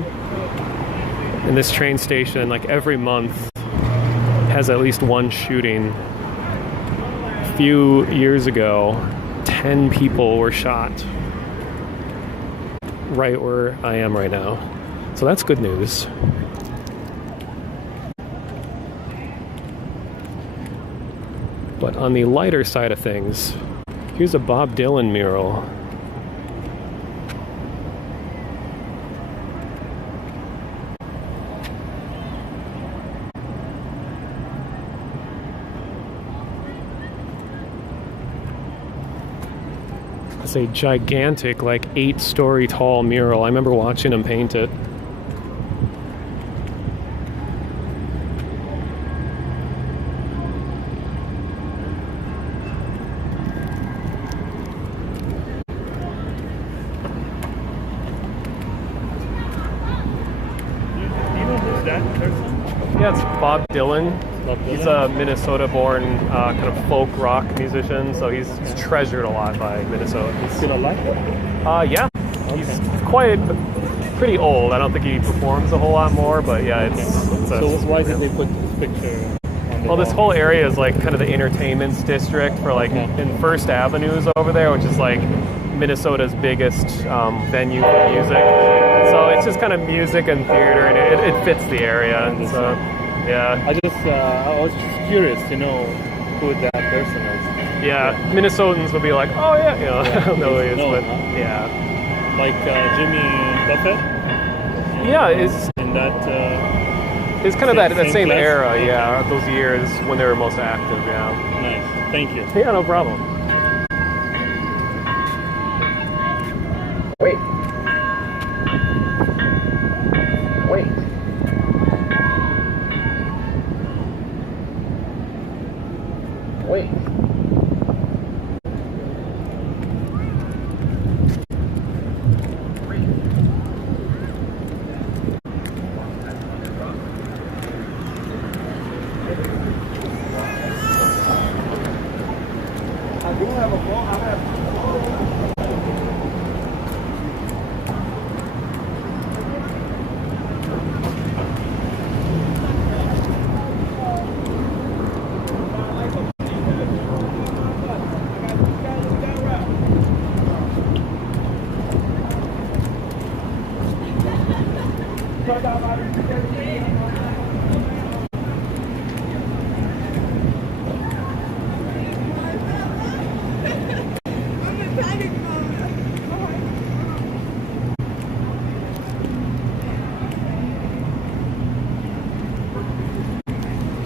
And this train station, like every month, has at least one shooting. A few years ago, 10 people were shot right where I am right now. So that's good news. But on the lighter side of things, here's a Bob Dylan mural. It's a gigantic, like 8-story tall mural. I remember watching him paint it. Yeah, it's Bob Dylan. He's a Minnesota-born kind of folk rock musician, so he's treasured a lot by Minnesotans. Still alive? Yeah. Okay. He's pretty old. I don't think he performs a whole lot more, but yeah, So why did they put this picture on the wall? This whole area is like kind of the entertainment district for like in First Avenue's over there, which is like Minnesota's biggest venue for music. So it's just kind of music and theater, and it fits the area. So, yeah. I was just curious to know who that person is. Yeah, Minnesotans would be like, oh yeah, you know, I don't know who he is, but yeah. Like Jimmy Buffett? Yeah, it's in that. It's kind of that same class? era, yeah, those years when they were most active, yeah. Nice, thank you. Yeah, no problem. Wait.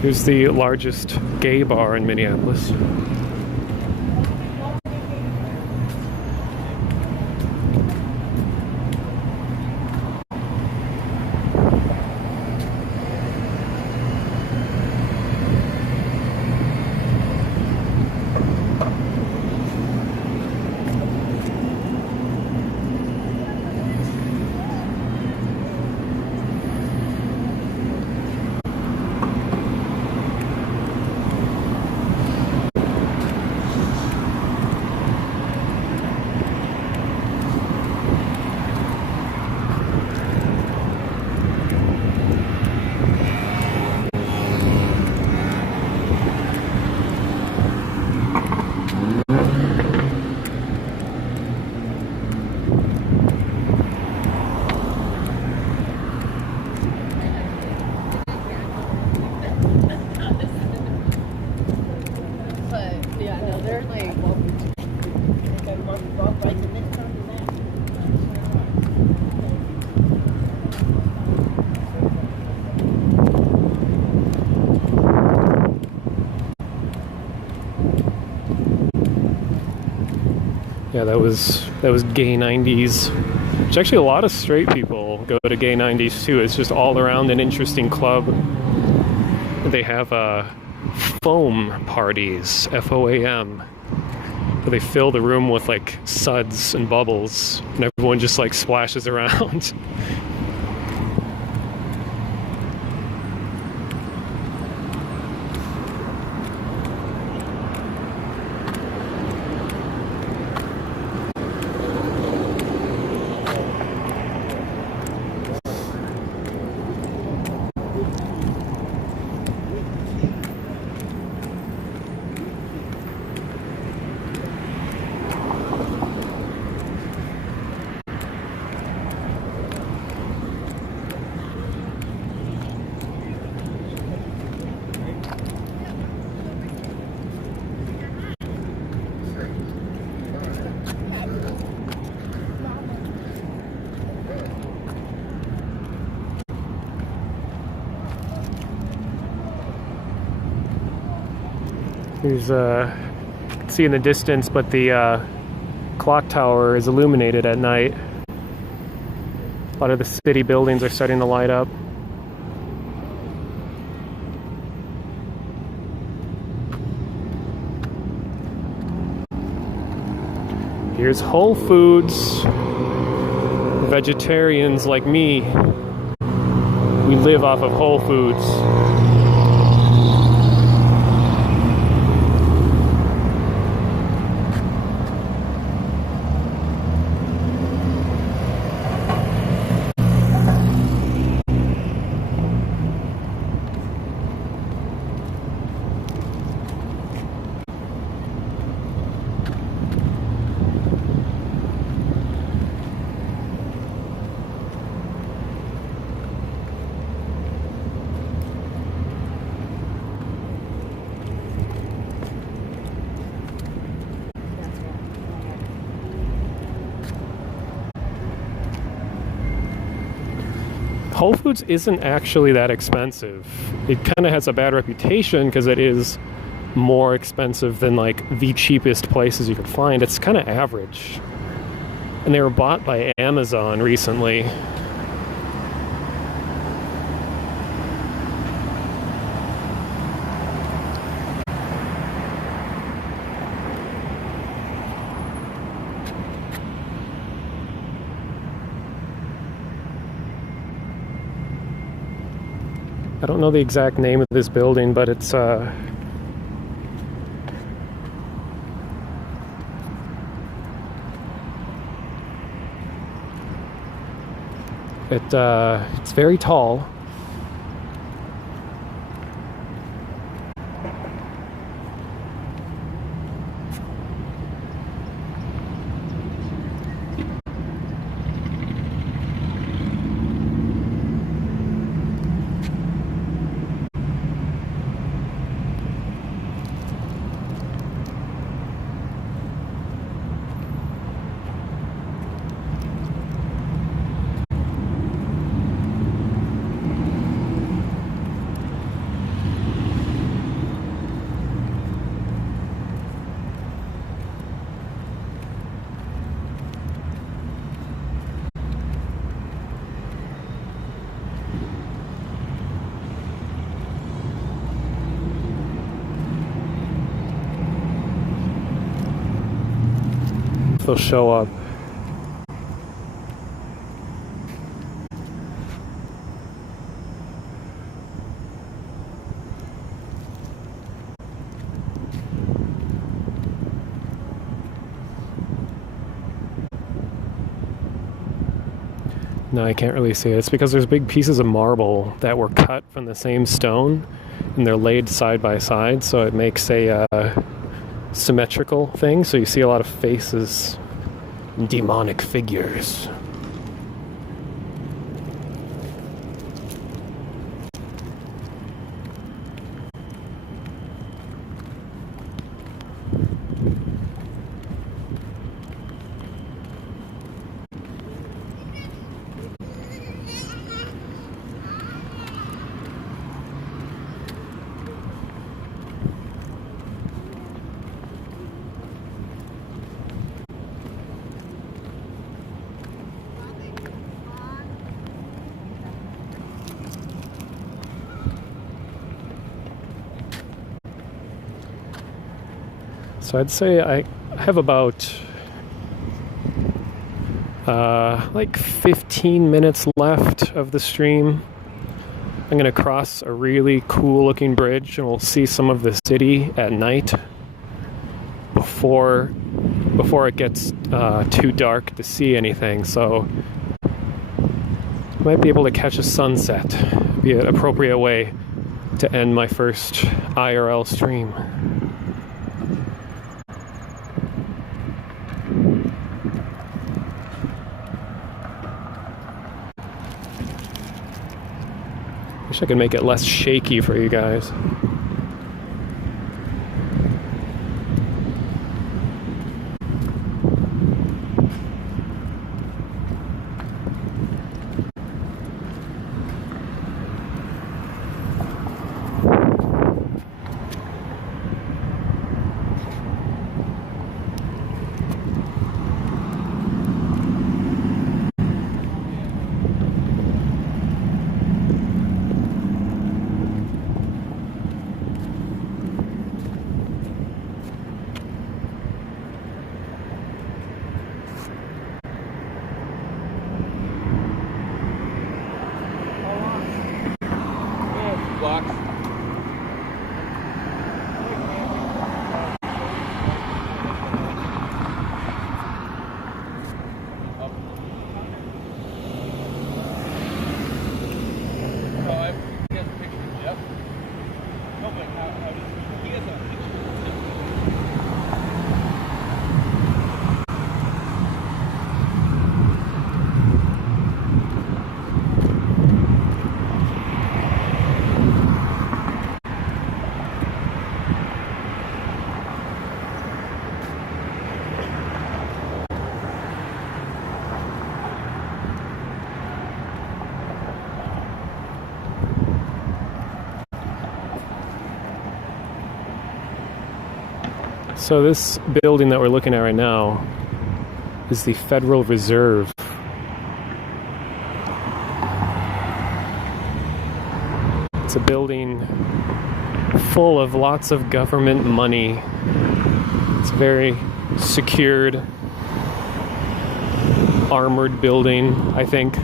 Here's the largest gay bar in Minneapolis. But yeah, no, they're like. Yeah, that was gay 90s. Which actually a lot of straight people go to gay 90s too. It's just all around an interesting club. They have foam parties, FOAM. Where they fill the room with like suds and bubbles, and everyone just like splashes around. Here's see in the distance, but the clock tower is illuminated at night. A lot of the city buildings are starting to light up. Here's Whole Foods. Vegetarians like me, we live off of Whole Foods. Whole Foods isn't actually that expensive. It kind of has a bad reputation because it is more expensive than like the cheapest places you could find. It's kind of average. And they were bought by Amazon recently. I don't know the exact name of this building, but it's It's very tall. They'll show up. No, I can't really see it. It's because there's big pieces of marble that were cut from the same stone and they're laid side by side, so it makes a symmetrical thing. So you see a lot of faces, demonic figures. So I'd say I have about like 15 minutes left of the stream. I'm going to cross a really cool looking bridge and we'll see some of the city at night before it gets too dark to see anything. So I might be able to catch a sunset. Be an appropriate way to end my first IRL stream. Wish I could make it less shaky for you guys. So this building that we're looking at right now is the Federal Reserve. It's a building full of lots of government money. It's a very secured, armored building, I think.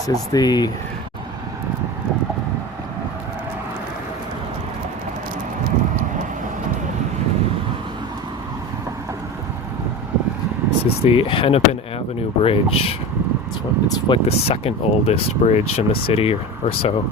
This is the Hennepin Avenue Bridge. It's like the second oldest bridge in the city or so.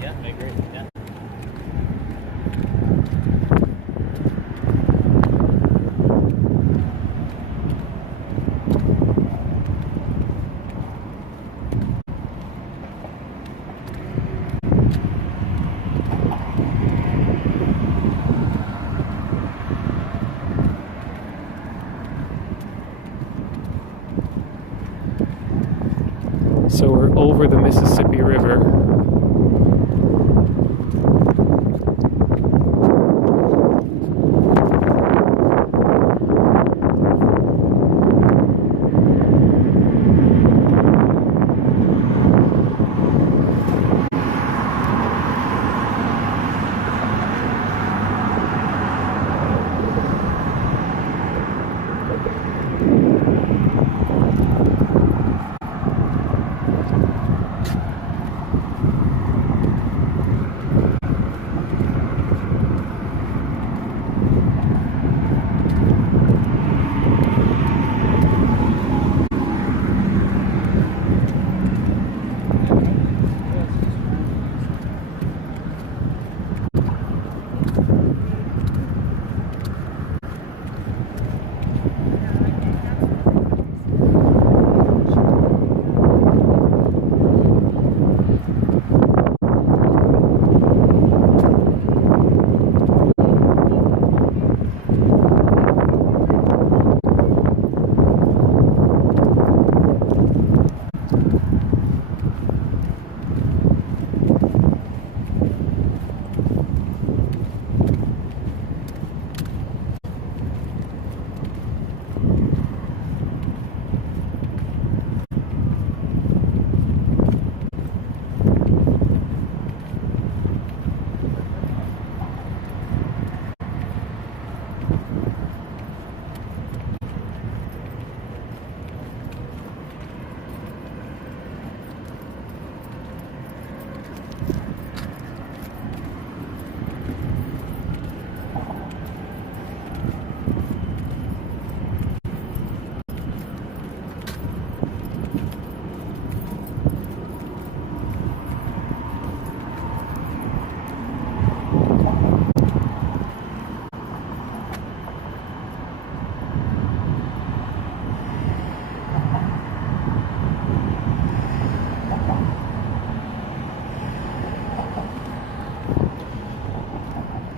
Yeah, I agree. Yeah. So we're over the Mississippi River.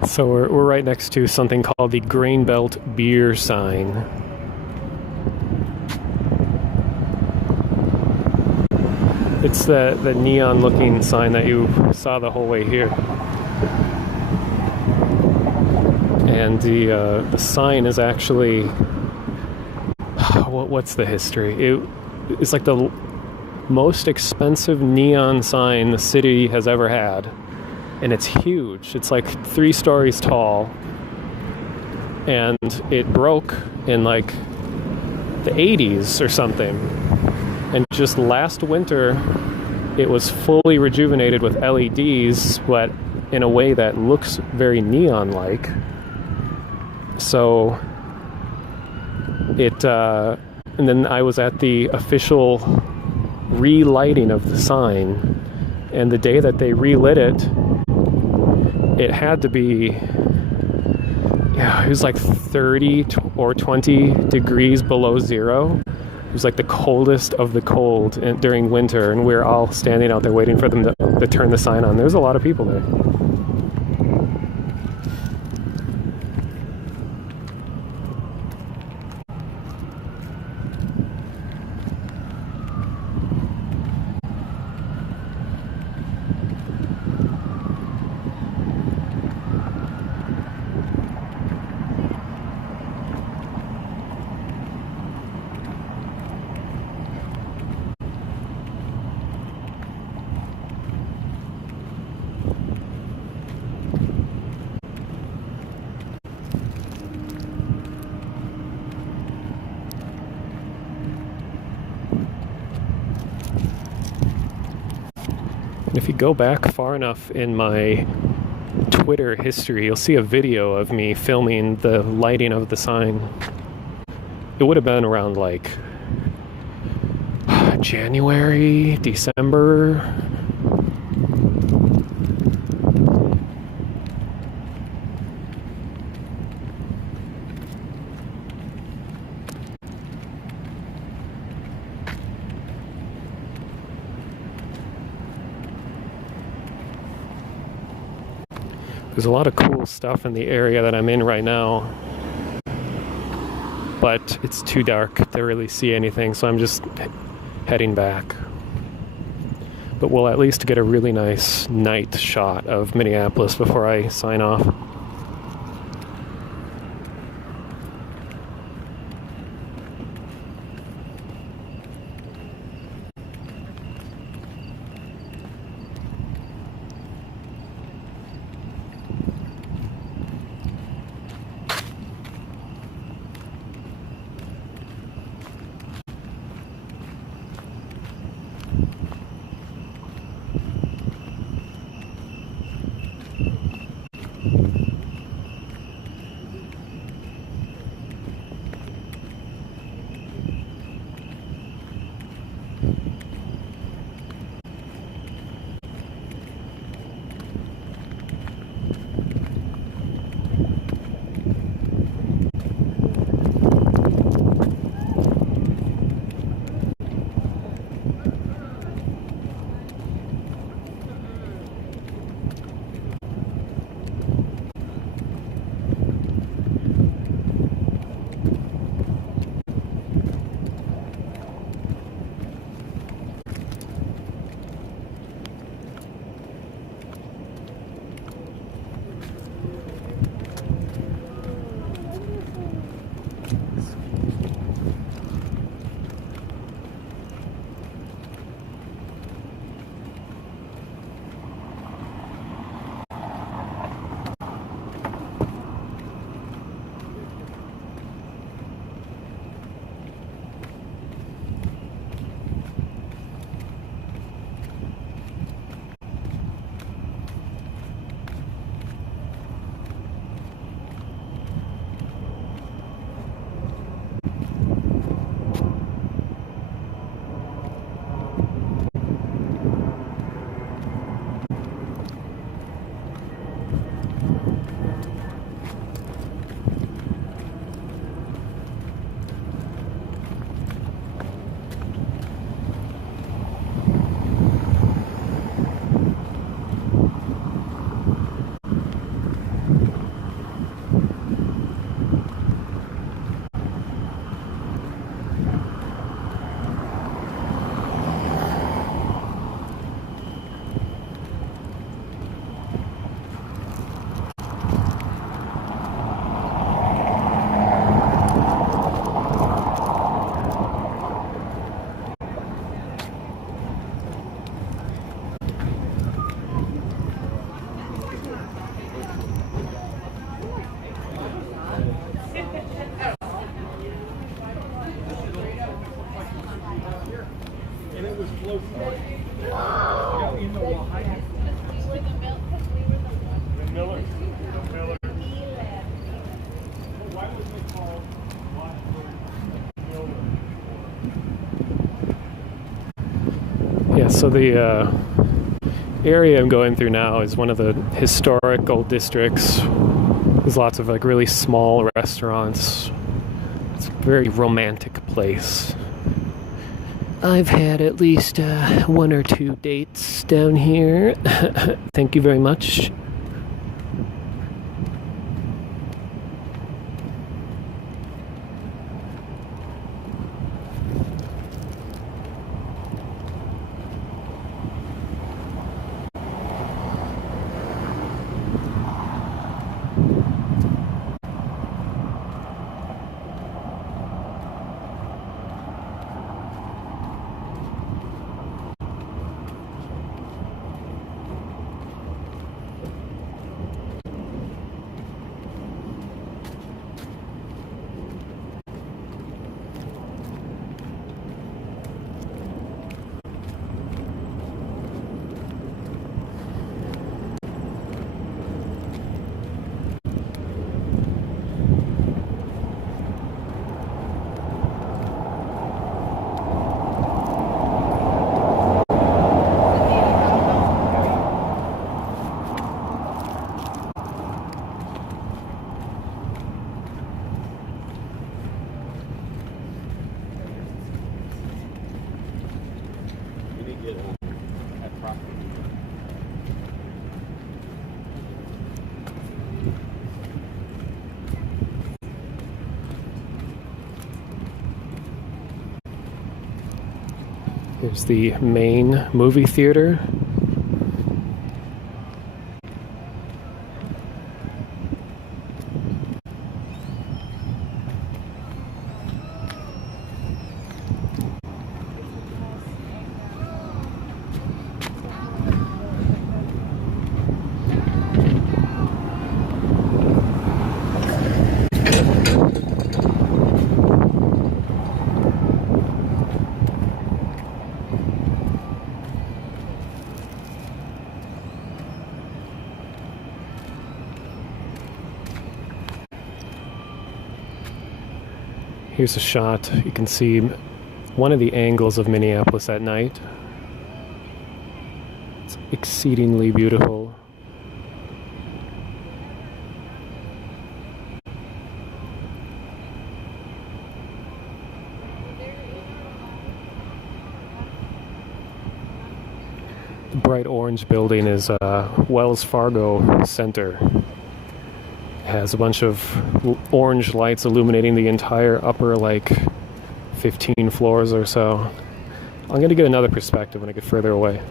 So we're right next to something called the Grain Belt Beer sign. It's the neon-looking sign that you saw the whole way here. And the sign is actually... What's the history? It's like the most expensive neon sign the city has ever had. And it's huge. It's like 3 stories tall. And it broke in like the 80s or something. And just last winter, it was fully rejuvenated with LEDs, but in a way that looks very neon-like. So it, and then I was at the official relighting of the sign, and the day that they relit it, it had to be yeah, it was like 30 or 20 degrees below zero. It was like the coldest of the cold during winter, and we were all standing out there waiting for them to turn the sign on. There was a lot of people there. And if you go back far enough in my Twitter history, you'll see a video of me filming the lighting of the sign. It would have been around like January, December. There's a lot of cool stuff in the area that I'm in right now, but it's too dark to really see anything, so I'm just heading back. But we'll at least get a really nice night shot of Minneapolis before I sign off. Yeah, so the area I'm going through now is one of the historical districts There's lots of like really small restaurants. It's a very romantic place. I've had at least 1 or 2 dates down here. Thank you very much. Here's the main movie theater. Here's a shot. You can see one of the angles of Minneapolis at night. It's exceedingly beautiful. The bright orange building is Wells Fargo Center. Has a bunch of orange lights illuminating the entire upper, like, 15 floors or so. I'm going to get another perspective when I get further away.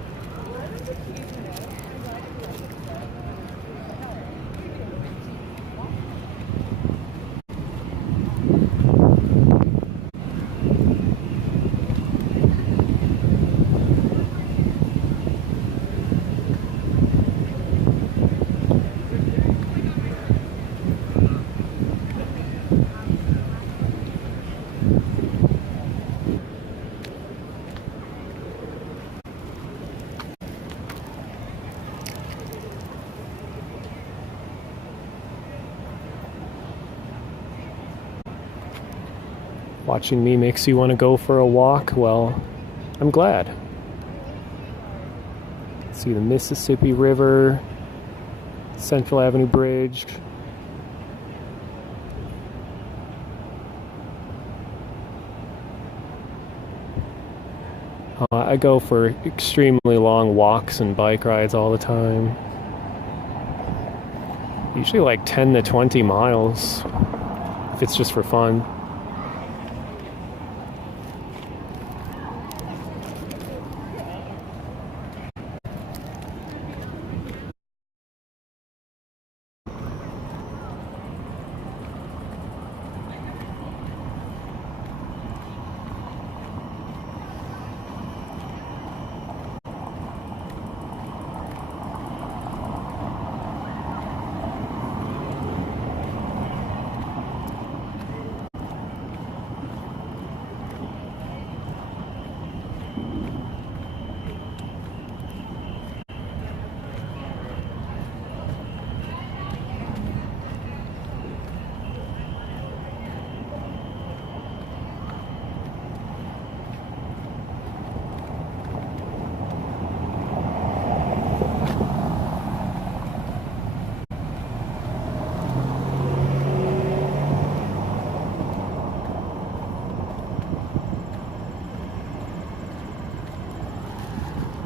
Watching me makes you want to go for a walk? Well, I'm glad. See the Mississippi River, Central Avenue Bridge. I go for extremely long walks and bike rides all the time. Usually like 10 to 20 miles, if it's just for fun.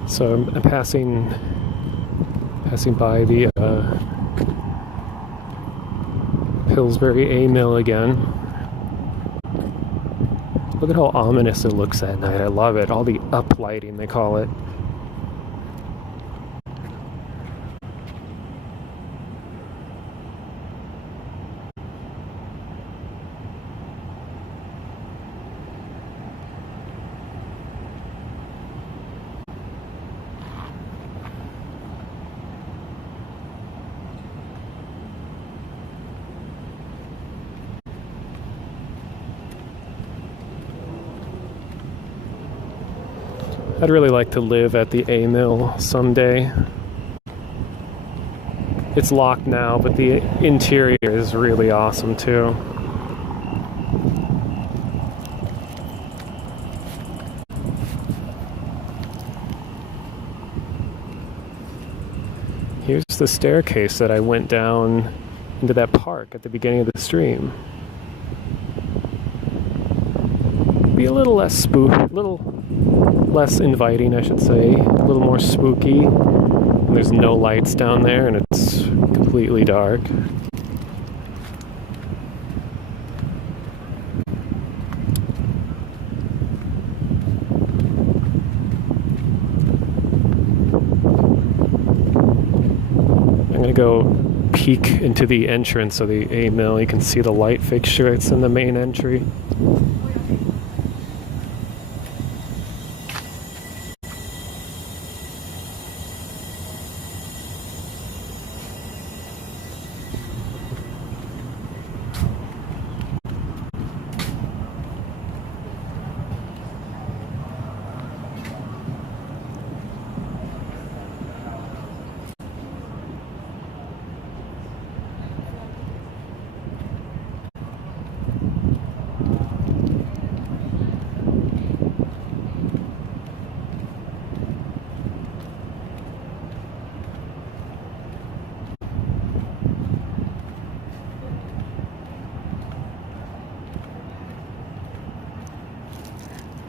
So I'm passing by the Pillsbury A Mill again. Look at how ominous it looks at night. I love it. All the uplighting, they call it. I'd really like to live at the A Mill someday. It's locked now, but the interior is really awesome too. Here's the staircase that I went down into that park at the beginning of the stream. Be a little less less inviting, I should say, a little more spooky. And there's no lights down there and it's completely dark. I'm gonna go peek into the entrance of the A Mill. You can see the light fixture, it's in the main entry.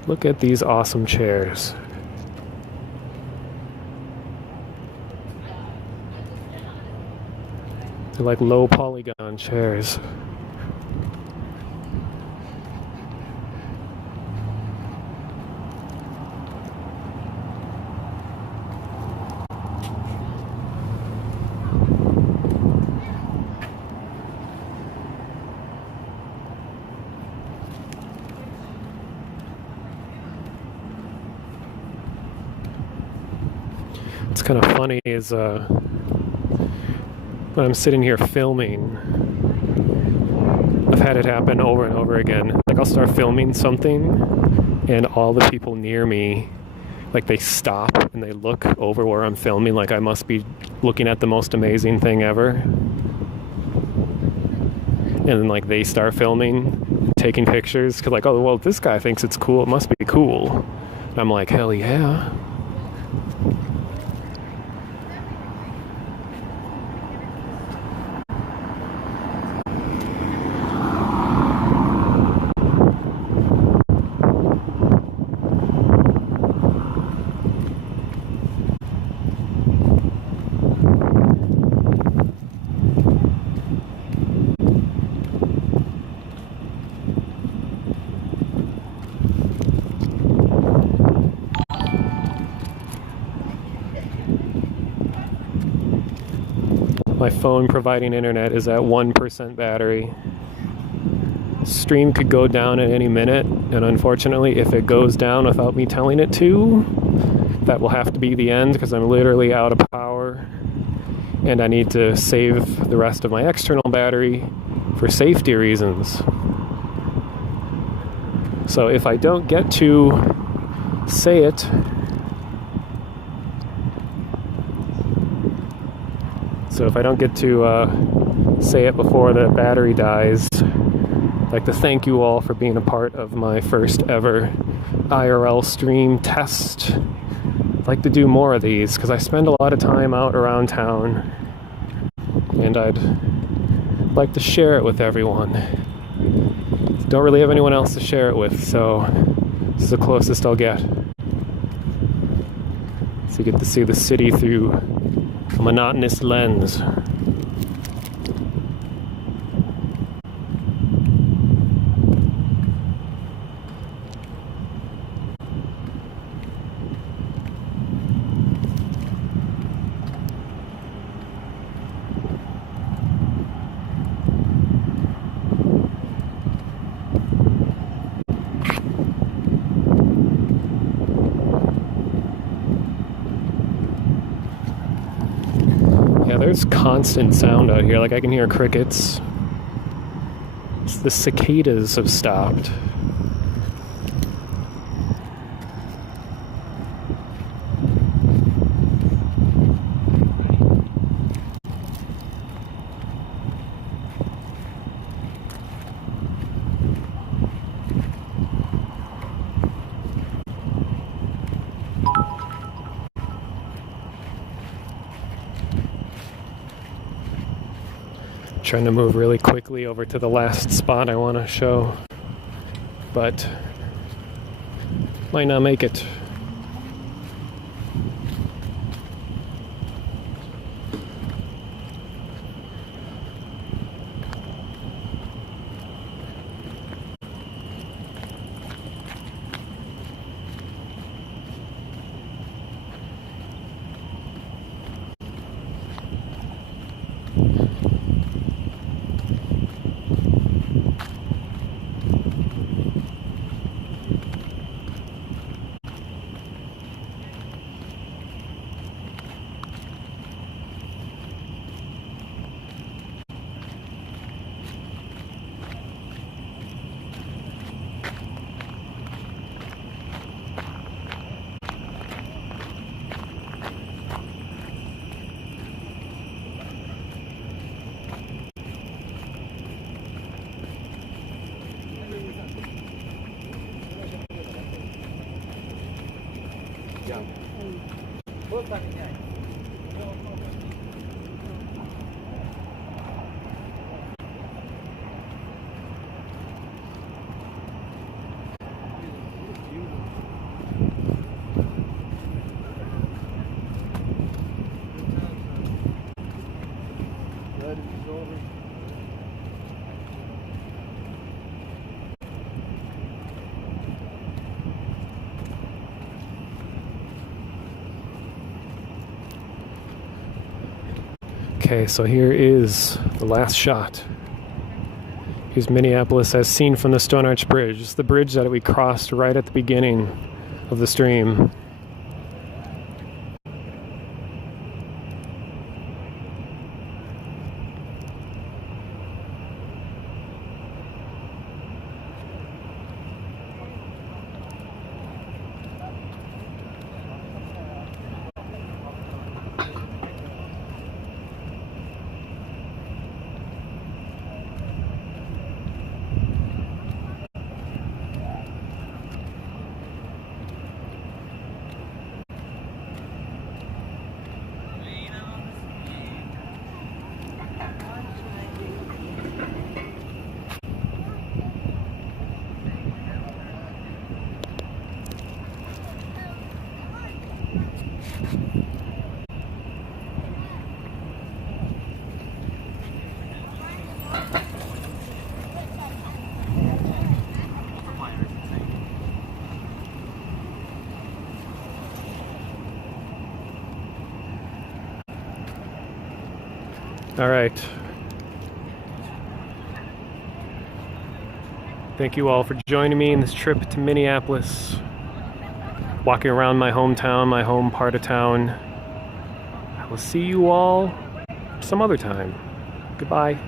Look at these awesome chairs. They're like low polygon chairs. What's kind of funny is when I'm sitting here filming, I've had it happen over and over again. Like I'll start filming something and all the people near me, like they stop and they look over where I'm filming like I must be looking at the most amazing thing ever. And then like they start filming, taking pictures, because like, oh, well, this guy thinks it's cool, it must be cool. And I'm like, hell yeah. My phone providing internet is at 1% battery. Stream could go down at any minute, and unfortunately, if it goes down without me telling it to, that will have to be the end because I'm literally out of power and I need to save the rest of my external battery for safety reasons. So if I don't get to say it, say it before the battery dies, I'd like to thank you all for being a part of my first ever IRL stream test. I'd like to do more of these because I spend a lot of time out around town and I'd like to share it with everyone. Don't really have anyone else to share it with, so this is the closest I'll get. So you get to see the city through a monotonous lens. Yeah, there's constant sound out here. Like, I can hear crickets. The cicadas have stopped. Trying to move really quickly over to the last spot I want to show, but might not make it. Okay, so here is the last shot. Here's Minneapolis as seen from the Stone Arch Bridge. It's the bridge that we crossed right at the beginning of the stream. All right. Thank you all for joining me in this trip to Minneapolis. Walking around my hometown, my home part of town. I will see you all some other time. Goodbye.